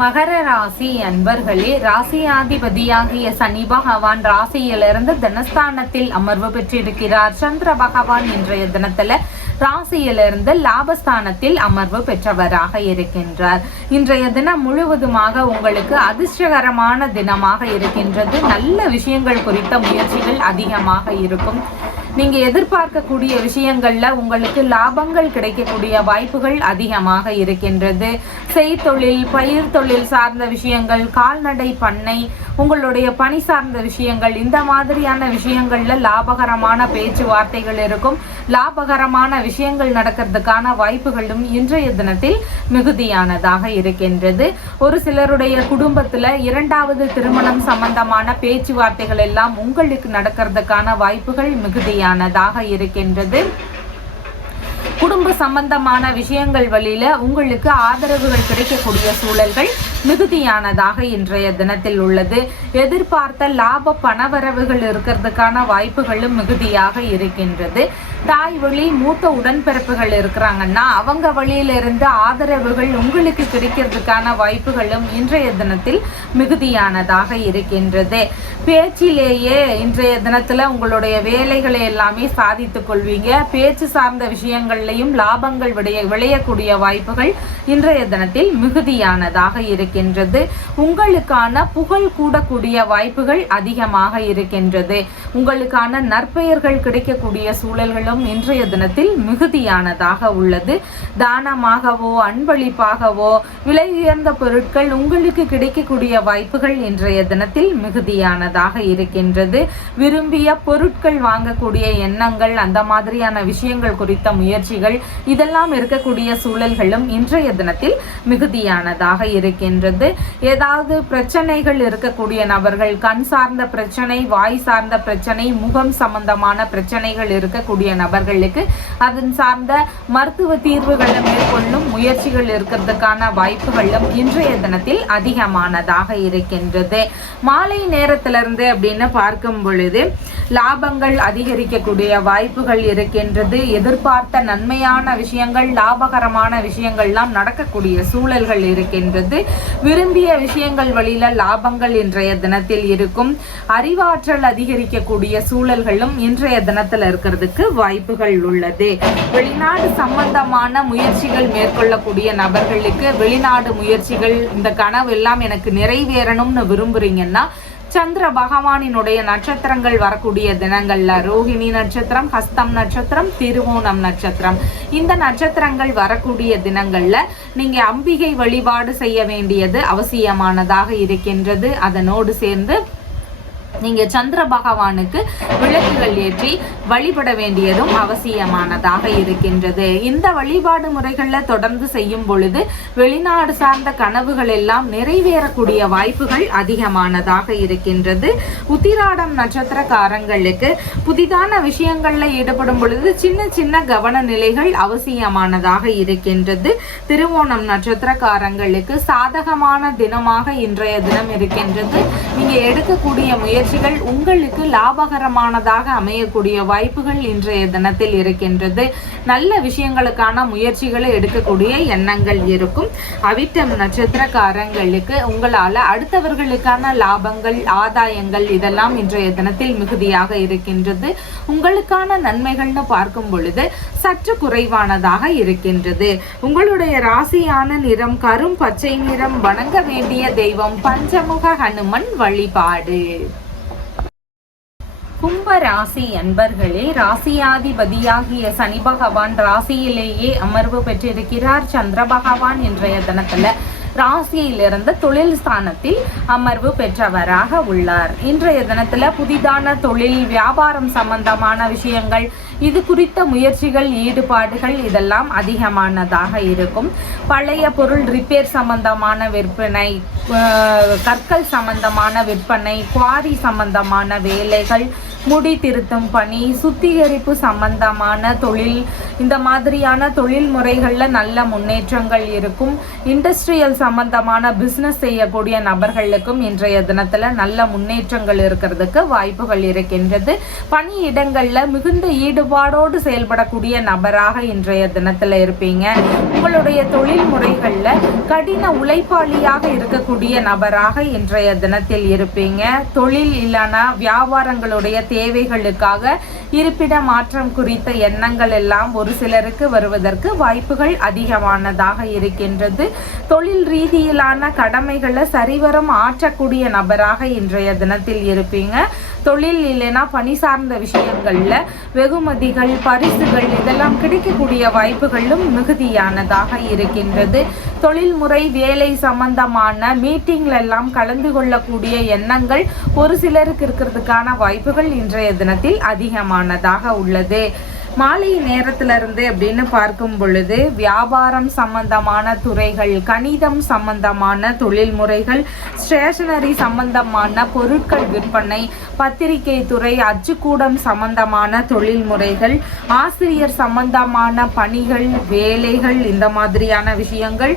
மகர ராசி அன்பர்களே, ராசியாதிபதியாகிய சனி பகவான் ராசியிலிருந்து தனஸ்தானத்தில் அமர்வு பெற்றிருக்கிறார். சந்திர பகவான் இன்றைய தினத்துல ராசியிலிருந்து லாபஸ்தானத்தில் அமர்வு பெற்றவராக இருக்கின்றார். இன்றைய தினம் முழுவதுமாக உங்களுக்கு அதிர்ஷ்டகரமான தினமாக இருக்கின்றது. நல்ல விஷயங்கள் குறித்த முயற்சிகள் அதிகமாக இருக்கும். நீங்க எதிர்பார்க்கக்கூடிய விஷயங்கள்ல உங்களுக்கு லாபங்கள் கிடைக்கக்கூடிய வாய்ப்புகள் அதிகமாக இருக்கின்றது. செய்தொழில், பயிர் தொழில் சார்ந்த விஷயங்கள், கால்நடை பண்ணை, உங்களுடைய பணி சார்ந்த விஷயங்கள், இந்த மாதிரியான விஷயங்கள்ல லாபகரமான பேச்சுவார்த்தைகள் இருக்கும். லாபகரமான விஷயங்கள் நடக்கிறதுக்கான வாய்ப்புகளும் இன்றைய தினத்தில் மிகுதியானதாக இருக்கின்றது. ஒரு சிலருடைய குடும்பத்துல இரண்டாவது திருமணம் சம்பந்தமான பேச்சுவார்த்தைகள் எல்லாம் உங்களுக்கு நடக்கிறதுக்கான வாய்ப்புகள் மிகுதியானதாக இருக்கின்றது. குடும்ப சம்பந்தமான விஷயங்கள் வழியில உங்களுக்கு ஆதரவுகள் கிடைக்கக்கூடிய சூழல்கள் மிகுதியானதாக இன்றைய தினத்தில் உள்ளது. எதிர்பார்த்த லாப பணவரவுகள் இருக்கிறதுக்கான வாய்ப்புகளும் மிகுதியாக இருக்கின்றது. தாய் வழி மூத்த உடன்பிறப்புகள் இருக்கிறாங்கன்னா அவங்க வழியிலிருந்து ஆதரவுகள் உங்களுக்கு கிடைக்கிறதுக்கான வாய்ப்புகளும் இன்றைய தினத்தில் மிகுதியானதாக இருக்கின்றது. பேச்சிலேயே இன்றைய தினத்துல உங்களுடைய வேலைகளை எல்லாமே சாதித்துக் கொள்வீங்க. பேச்சு சார்ந்த விஷயங்கள்லையும் லாபங்கள் விளையக்கூடிய வாய்ப்புகள் இன்றைய தினத்தில் மிகுதியானதாக இருக்கின்றது. உங்களுக்கான புகழ் கூடக்கூடிய வாய்ப்புகள் அதிகமாக இருக்கின்றது. உங்களுக்கான நற்பெயர்கள் கிடைக்கக்கூடிய சூழல்களும் இன்றைய தினத்தில் மிகுதியானதாக உள்ளது. தானமாகவோ அன்பளிப்பாகவோ விலை உயர்ந்த பொருட்கள் உங்களுக்கு கிடைக்கக்கூடிய வாய்ப்புகள் இன்றைய தினத்தில் மிகுதியானதாக இருக்கின்றது. விரும்பிய பொருட்கள் வாங்கக்கூடிய எண்ணங்கள், அந்த மாதிரியான விஷயங்கள் குறித்த முயற்சிகள் இதெல்லாம் இருக்கக்கூடிய சூழல்களும் இன்றைய தினத்தில் மிகுதியானதாக இருக்கின்றது. ஏதாவது பிரச்சனைகள் இருக்கக்கூடிய நபர்கள், கண் சார்ந்த பிரச்சனை, வாய் சார்ந்த பிரச்சனை, முகம் சம்பந்தமான பிரச்சனைகள் இருக்கக்கூடிய நபர்களுக்கு அதன் சார்ந்த மருத்துவ தீர்வுகளை மேற்கொள்ளும் முயற்சிகள் இருக்கிறதுக்கான வாய்ப்புகளும் இன்றைய தினத்தில் அதிகமானதாக இருக்கின்றது. மாலை நேரத்திலிருந்து அப்படின்னு பார்க்கும் பொழுது லாபங்கள் அதிகரிக்கக்கூடிய வாய்ப்புகள் இருக்கின்றது. எதிர்பார்த்த நன்மையான விஷயங்கள், லாபகரமான விஷயங்கள்லாம் நடக்கக்கூடிய சூழல்கள் இருக்கின்றது. விரும்பிய விஷயங்கள் வழியில லாபங்கள் இன்றைய தினத்தில் இருக்கும். அறிவாற்றல் அதிகரிக்கக்கூடிய சூழல்களும் இன்றைய தினத்தில் இருக்கிறதுக்கு வாய்ப்புகள் உள்ளது. வெளிநாடு சம்பந்தமான முயற்சிகள் மேற்கொள்ளக்கூடிய நபர்களுக்கு வெளிநாடு முயற்சிகள், இந்த கனவு எல்லாம் எனக்கு நிறைவேறணும்னு விரும்புறீங்கன்னா சந்திர பகவானினுடைய நட்சத்திரங்கள் வரக்கூடிய தினங்கள்ல ரோஹிணி நட்சத்திரம், ஹஸ்தம் நட்சத்திரம், திருவோணம் நட்சத்திரம், இந்த நட்சத்திரங்கள் வரக்கூடிய தினங்கள்ல நீங்க அம்பிகை வழிபாடு செய்ய வேண்டியது அவசியமானதாக இருக்கின்றது. அதனோடு சேர்ந்து நீங்க சந்திர பகவானுக்கு விளக்குகள் ஏற்றி வழிபட வேண்டியதும் அவசியமானதாக இருக்கின்றது. இந்த வழிபாடு முறைகள்ல தொடர்ந்து செய்யும் பொழுது வெளிநாடு சார்ந்த கனவுகள் எல்லாம் நிறைவேறக்கூடிய வாய்ப்புகள் அதிகமானதாக இருக்கின்றது. உத்திராடம் நட்சத்திரக்காரங்களுக்கு புதிதான விஷயங்கள்ல ஈடுபடும் பொழுது சின்ன சின்ன கவன நிலைகள் அவசியமானதாக இருக்கின்றது. திருவோணம் நட்சத்திரக்காரங்களுக்கு சாதகமான தினமாக இன்றைய தினம் இருக்கின்றது. நீங்க எடுக்கக்கூடிய முயற்சிகள் உங்களுக்கு லாபகரமானதாக அமையக்கூடிய வாய்ப்புகள் இன்றைய தினத்தில் இருக்கின்றது. நல்ல விஷயங்களுக்கான முயற்சிகளை எடுக்கக்கூடிய எண்ணங்கள் இருக்கும். அவிட்டம் நட்சத்திரக்காரங்களுக்கு உங்களால அடுத்தவர்களுக்கான லாபங்கள், ஆதாயங்கள் இதெல்லாம் இன்றைய தினத்தில் மிகுதியாக இருக்கின்றது. உங்களுக்கான நன்மைகள்னு பார்க்கும் பொழுது சற்று குறைவானதாக இருக்கின்றது. உங்களுடைய ராசியான நிறம் கரும் பச்சை நிறம். வணங்க வேண்டிய தெய்வம் பஞ்சமுக ஹனுமன் வழிபாடு. கும்ப ராசி அன்பர்களே, ராசியாதிபதியாகிய சனி பகவான் ராசியிலேயே அமர்வு பெற்றிருக்கிறார். சந்திர பகவான் இன்றைய தினத்துல ராசியிலிருந்து தொழில் ஸ்தானத்தில் அமர்வு பெற்றவராக உள்ளார். இன்றைய தினத்துல புதிதான தொழில், வியாபாரம் சம்பந்தமான விஷயங்கள், இது குறித்த முயற்சிகள், ஈடுபாடுகள் இதெல்லாம் அதிகமானதாக இருக்கும். பழைய பொருள் ரிப்பேர் சம்பந்தமான விற்பனை, கற்கள் சம்பந்தமான விற்பனை, குவாரி சம்பந்தமான வேலைகள், முடி திருத்தும் பணி, சுத்திகரிப்பு சம்பந்தமான தொழில், இந்த மாதிரியான தொழில் முறைகளில் நல்ல முன்னேற்றங்கள் இருக்கும். இண்டஸ்ட்ரியல் சம்பந்தமான பிஸ்னஸ் செய்யக்கூடிய நபர்களுக்கும் இன்றைய தினத்தில் நல்ல முன்னேற்றங்கள் இருக்கிறதுக்கு வாய்ப்புகள் இருக்கின்றது. பணியிடங்களில் மிகுந்த ஈடுபாடோடு செயல்படக்கூடிய நபராக இன்றைய தினத்தில் இருப்பீங்க. உங்களுடைய தொழில் முறைகளில் கடின உழைப்பாளியாக இருக்கக்கூடிய நபராக இன்றைய தினத்தில் இருப்பீங்க. தொழில் இல்லைனா வியாபாரங்களுடைய தேவைகளுக்காக இருப்பிட மாற்றம் குறித்த எண்ணங்கள் எல்லாம் ஒரு சிலருக்கு வருவதற்கு வாய்ப்புகள் அதிகமானதாக இருக்கின்றது. தொழில் ரீதியிலான கடமைகளை சரிவரம் ஆற்றக்கூடிய நபராக இன்றைய தினத்தில் இருப்பீங்க. தொழில் இல்லைனா பணி சார்ந்த விஷயங்கள்ல வெகுமதிகள், பரிசுகள் இதெல்லாம் கிடைக்கக்கூடிய வாய்ப்புகளும் மிகுதியானதாக இருக்கின்றது. தொழில்முறை வேலை சம்பந்தமான மீட்டிங்ல எல்லாம் கலந்து கொள்ளக்கூடிய எண்ணங்கள் ஒரு சிலருக்கு இருக்கிறதுக்கான வாய்ப்புகள் இன்றைய தினத்தில் அதிகமானதாக உள்ளது. மாலை நேரத்திலிருந்து அப்படின்னு பார்க்கும் பொழுது வியாபாரம் சம்பந்தமான துறைகள், கணிதம் சம்பந்தமான தொழில் முறைகள், ஸ்டேஷனரி சம்பந்தமான பொருட்கள் விற்பனை, பத்திரிகை துறை, அச்சுக்கூடம் சம்பந்தமான தொழில் முறைகள், ஆசிரியர் சம்பந்தமான பணிகள், வேலைகள், இந்த மாதிரியான விஷயங்கள்,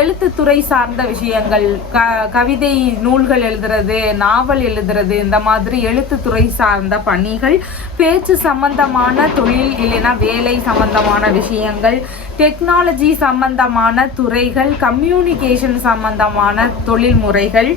எழுத்துத்துறை சார்ந்த விஷயங்கள், கவிதை நூல்கள் எழுதுறது, நாவல் எழுதுறது, இந்த மாதிரி எழுத்துத்துறை சார்ந்த பணிகள், பேச்சு சம்பந்தமான தொழில் இல்லைன்னா வேலை சம்பந்தமான விஷயங்கள், டெக்னாலஜி சம்பந்தமான துறைகள், கம்யூனிகேஷன் சம்பந்தமான தொழில் முறைகள்,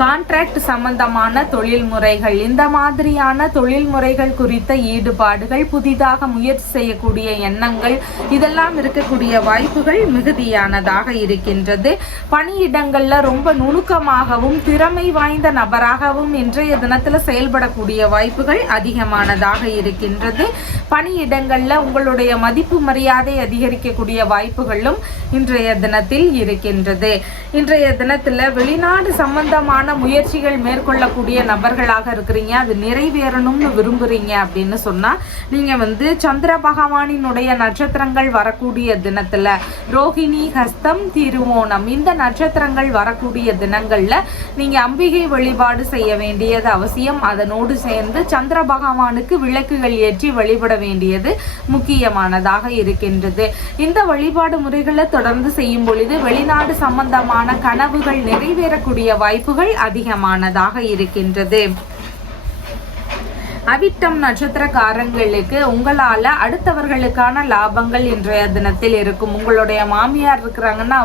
கான்ட்ராக்ட் சம்பந்தமான தொழில் முறைகள், இந்த மாதிரியான தொழில் முறைகள் குறித்த ஈடுபாடுகள், புதிதாக முயற்சி செய்யக்கூடிய எண்ணங்கள் இதெல்லாம் இருக்கக்கூடிய வாய்ப்புகள் மிகுதியானதாக இருக்கின்றது. பணியிடங்கள்ல ரொம்ப நுணுக்கமாகவும் திறமை வாய்ந்த நபராகவும் இன்றைய தினத்துல செயல்படக்கூடிய வாய்ப்புகள் அதிகமானதாக இருக்கின்றது. பணியிடங்கள்ல உங்களுடைய மதிப்பு மரியாதை அதிகரிக்கக்கூடிய வாய்ப்புகளும் இன்றைய தினத்தில் இருக்கின்றது. இன்றைய தினத்துல வெளிநாடு சம்பந்தமான முயற்சிகள் மேற்கொள்ளக்கூடிய நபர்களாக இருக்கிறீங்க, அது நிறைவேறணும்னு விரும்புறீங்க அப்படின்னு சொன்னா நீங்க சந்திர பகவானினுடைய நட்சத்திரங்கள் வரக்கூடிய தினத்துல ரோஹிணி, ஹஸ்தம், திருவோணம் இந்த நட்சத்திரங்கள் வரக்கூடிய தினங்கள்ல நீங்க அம்பிகை வழிபாடு செய்ய வேண்டியது அவசியம். அதனோடு சேர்ந்து சந்திர பகவானுக்கு விளக்குகள் ஏற்றி வழிபட வேண்டியது முக்கியமானதாக இருக்கின்றது. இந்த வழிபாடு முறைகளை தொடர்ந்து செய்யும் பொழுது வெளிநாடு சம்பந்தமான கனவுகள் நிறைவேறக்கூடிய வாய்ப்புகள் அதிகமானதாக இருக்கின்றது. அவிட்டம் நட்சத்திரக்காரங்களுக்கு உங்களால அடுத்தவர்களுக்கான லாபங்கள் இன்றைய தினத்தில் இருக்கும். உங்களுடைய மாமியார் இருக்கிறாங்கன்னா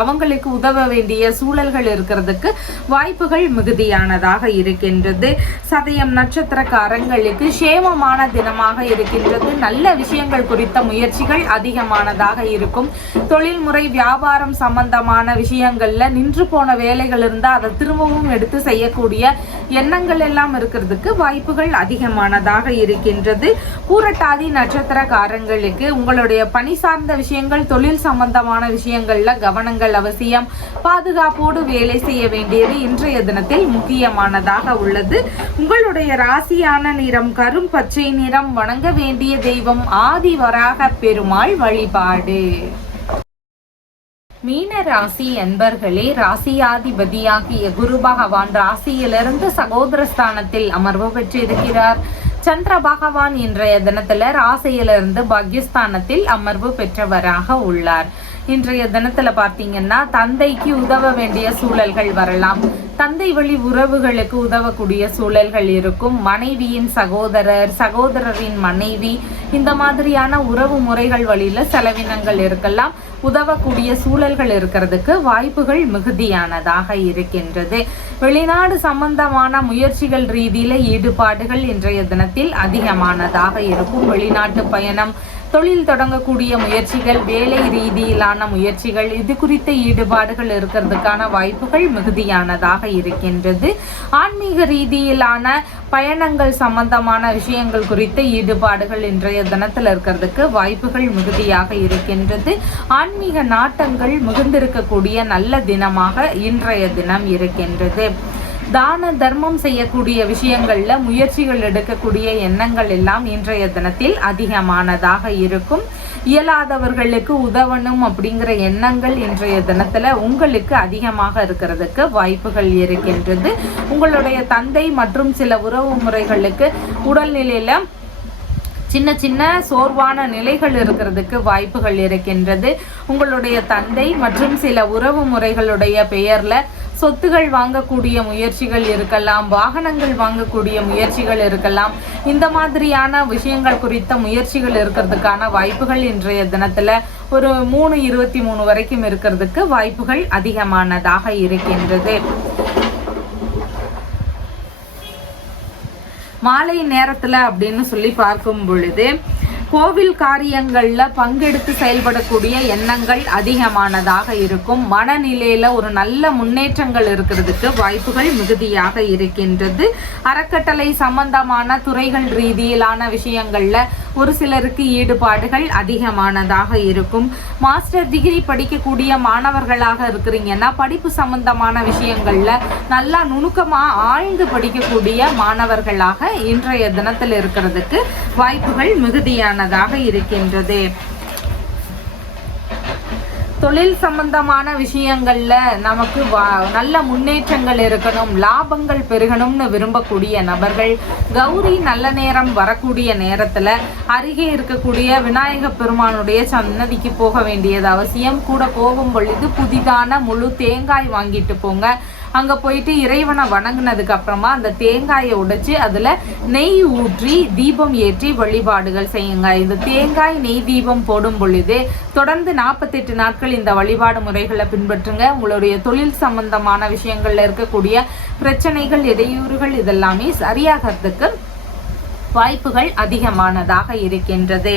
அவங்களுக்கு உதவ வேண்டிய சூழல்கள் இருக்கிறதுக்கு வாய்ப்புகள் மிகுதியானதாக இருக்கின்றது. சதயம் நட்சத்திரக்காரங்களுக்கு சேமமான தினமாக இருக்கின்றது. நல்ல விஷயங்கள் குறித்த முயற்சிகள் அதிகமானதாக இருக்கும். தொழில்முறை வியாபாரம் சம்பந்தமான விஷயங்கள்ல நின்று போன வேலைகள் இருந்தால் அதை திரும்பவும் எடுத்து செய்யக்கூடிய எண்ணங்கள் எல்லாம் இருக்கிறதுக்கு வாய்ப்புகள் அதிகமானதாக இருக்கின்றது. பூரட்டாதி நட்சத்திரக்காரங்களுக்கு உங்களுடைய பணி சார்ந்த விஷயங்கள், தொழில் சம்பந்தமான விஷயங்கள்ல கவனங்கள் அவசியம். பாதுகாப்போடு வேலை செய்ய வேண்டியது இன்றைய தினத்தில் முக்கியமானதாக உள்ளது. உங்களுடைய ராசியான நிறம் கரும் பச்சை நிறம். வணங்க வேண்டிய தெய்வம் ஆதிவராக பெருமாள் வழிபாடு. மீன ராசி அன்பர்களே, ராசியாதிபதியாகிய குரு பகவான் ராசியிலிருந்து சகோதரஸ்தானத்தில் அமர்வு பெற்றிருக்கிறார். சந்திர பகவான் இன்றைய தினத்துல ராசியிலிருந்து பாக்யஸ்தானத்தில் அமர்வு பெற்றவராக உள்ளார். இன்றைய தினத்துல பார்த்தீங்கன்னா தந்தைக்கு உதவ வேண்டிய சூழல்கள் வரலாம். தந்தை வழி உறவுகளுக்கு உதவக்கூடிய சூழல்கள் இருக்கும். மனைவியின் சகோதரர், சகோதரரின் மனைவி, இந்த மாதிரியான உறவு முறைகள் வழியில செலவினங்கள் இருக்கலாம். உதவக்கூடிய சூழல்கள் இருக்கிறதுக்கு வாய்ப்புகள் மிகுதியானதாக இருக்கின்றது. வெளிநாடு சம்பந்தமான முயற்சிகள் ரீதியில ஈடுபாடுகள் இன்றைய தினத்தில் அதிகமானதாக இருக்கும். வெளிநாட்டு பயணம், தொழில் தொடங்கக்கூடிய முயற்சிகள், வேலை ரீதியிலான முயற்சிகள், இது குறித்த ஈடுபாடுகள் இருக்கிறதுக்கான வாய்ப்புகள் மிகுதியானதாக இருக்கின்றது. ஆன்மீக ரீதியிலான பயணங்கள் சம்பந்தமான விஷயங்கள் குறித்த ஈடுபாடுகள் இன்றைய தினத்தில் இருக்கிறதுக்கு வாய்ப்புகள் மிகுதியாக இருக்கின்றது. ஆன்மீக நாட்டங்கள் மிகுந்திருக்கக்கூடிய நல்ல தினமாக இன்றைய தினம் இருக்கின்றது. தான தர்மம் செய்யக்கூடிய விஷயங்கள்ல முயற்சிகள் எடுக்கக்கூடிய எண்ணங்கள் எல்லாம் இன்றைய தினத்தில் அதிகமானதாக இருக்கும். இயலாதவர்களுக்கு உதவணும் அப்படிங்கிற எண்ணங்கள் இன்றைய தினத்துல உங்களுக்கு அதிகமாக இருக்கிறதுக்கு வாய்ப்புகள் இருக்கின்றது. உங்களுடைய தந்தை மற்றும் சில உறவு முறைகளுக்கு உடல்நிலையில சின்ன சின்ன சோர்வான நிலைகள் இருக்கிறதுக்கு வாய்ப்புகள் இருக்கின்றது. உங்களுடைய தந்தை மற்றும் சில உறவு முறைகளுடைய பெயர்ல சொத்துகள் வாங்கக்கூடிய முயற்சிகள் இருக்கலாம், வாகனங்கள் வாங்கக்கூடிய முயற்சிகள் இருக்கலாம். இந்த மாதிரியான விஷயங்கள் குறித்த முயற்சிகள் இருக்கிறதுக்கான வாய்ப்புகள் இன்றைய தினத்துல ஒரு 3:23 வரைக்கும் இருக்கிறதுக்கு வாய்ப்புகள் அதிகமானதாக இருக்கின்றது. மாலை நேரத்துல அப்படின்னு சொல்லி பார்க்கும் பொழுது கோவில் காரியங்கள்ல பங்கெடுத்து செயல்படக்கூடிய எண்ணங்கள் அதிகமானதாக இருக்கும். மனநிலையில ஒரு நல்ல முன்னேற்றங்கள் இருக்கிறதுக்கு வாய்ப்புகள் மிகுதியாக இருக்கின்றது. அறக்கட்டளை சம்பந்தமான துறைகள் ரீதியிலான விஷயங்கள்ல ஒரு சிலருக்கு ஈடுபாடுகள் அதிகமானதாக இருக்கும். மாஸ்டர் டிகிரி படிக்கக்கூடிய மாணவர்களாக இருக்கிறீங்கன்னா படிப்பு சம்பந்தமான விஷயங்கள்ல நல்லா நுணுக்கமா ஆழ்ந்து படிக்கக்கூடிய மாணவர்களாக இன்றைய தினத்தில் இருக்கிறதுக்கு வாய்ப்புகள் மிகுதியானதாக இருக்கின்றது. தொழில் சம்பந்தமான விஷயங்கள்ல நமக்கு நல்ல முன்னேற்றங்கள் இருக்கணும், லாபங்கள் பெருகணும்னு விரும்பக்கூடிய நபர்கள் கௌரி நல்ல நேரம் வரக்கூடிய நேரத்துல அருகே இருக்கக்கூடிய விநாயக பெருமானுடைய சன்னதிக்கு போக வேண்டியது அவசியம். கூட போகும் பொழுது புதிதான முழு தேங்காய் வாங்கிட்டு போங்க. அங்க போயிட்டு இறைவனை வணங்கினதுக்கு அப்புறமா அந்த தேங்காயை உடைச்சு அதுல நெய் ஊற்றி தீபம் ஏற்றி வழிபாடுகள் செய்யுங்க. இந்த தேங்காய் நெய் தீபம் போடும் பொழுது தொடர்ந்து 48 நாட்கள் இந்த வழிபாடு முறைகளை பின்பற்றுங்க. உங்களுடைய தொழில் சம்பந்தமான விஷயங்கள்ல இருக்கக்கூடிய பிரச்சனைகள், இடையூறுகள் இதெல்லாமே சரியாகிறதுக்கு வாய்ப்புகள் அதிகமானதாக இருக்கின்றது.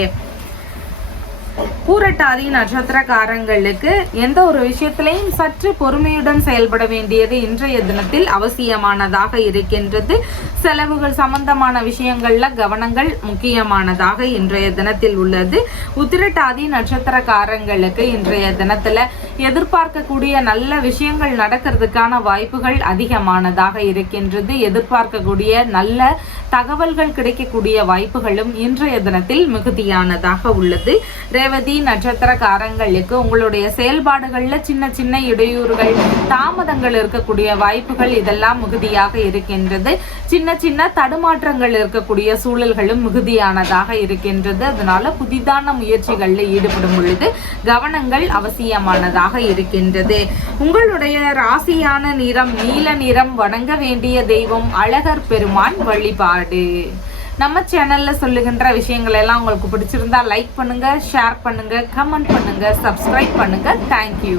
பூரட்டாதி நட்சத்திரக்காரங்களுக்கு எந்த ஒரு விஷயத்திலையும் சற்று பொறுமையுடன் செயல்பட வேண்டியது இன்றைய தினத்தில் அவசியமானதாக இருக்கின்றது. செலவுகள் சம்பந்தமான விஷயங்கள்ல கவனங்கள் முக்கியமானதாக இன்றைய தினத்தில் உள்ளது. உத்திரட்டாதி நட்சத்திரக்காரங்களுக்கு இன்றைய தினத்துல எதிர்பார்க்கக்கூடிய நல்ல விஷயங்கள் நடக்கிறதுக்கான வாய்ப்புகள் அதிகமானதாக இருக்கின்றது. எதிர்பார்க்கக்கூடிய நல்ல தகவல்கள் கிடைக்கக்கூடிய வாய்ப்புகளும் இன்றைய தினத்தில் மிகுதியானதாக உள்ளது. ரேவதி நட்சத்திரக்காரங்களுக்கு உங்களுடைய செயல்பாடுகள்ல சின்ன சின்ன இடையூறுகள், தாமதங்கள் இருக்கக்கூடிய வாய்ப்புகள் இதெல்லாம் மிகுதியாக இருக்கின்றது. சின்ன சின்ன தடுமாற்றங்கள் இருக்கக்கூடிய சூழல்களும் மிகுதியானதாக இருக்கின்றது. அதனால புதிதான முயற்சிகளில் ஈடுபடும் பொழுது கவனங்கள் அவசியமானதாக இருக்கின்றது. உங்களுடைய ராசியான நிறம் நீல நிறம். வணங்க வேண்டிய தெய்வம் அழகர் பெருமான் வழிபாடு. நம்ம சேனல்ல சொல்லுகின்ற விஷயங்கள் எல்லாம் உங்களுக்கு பிடிச்சிருந்தா லைக் பண்ணுங்க, ஷேர் பண்ணுங்க, கமெண்ட் பண்ணுங்க, சப்ஸ்கிரைப் பண்ணுங்க. தேங்க்யூ.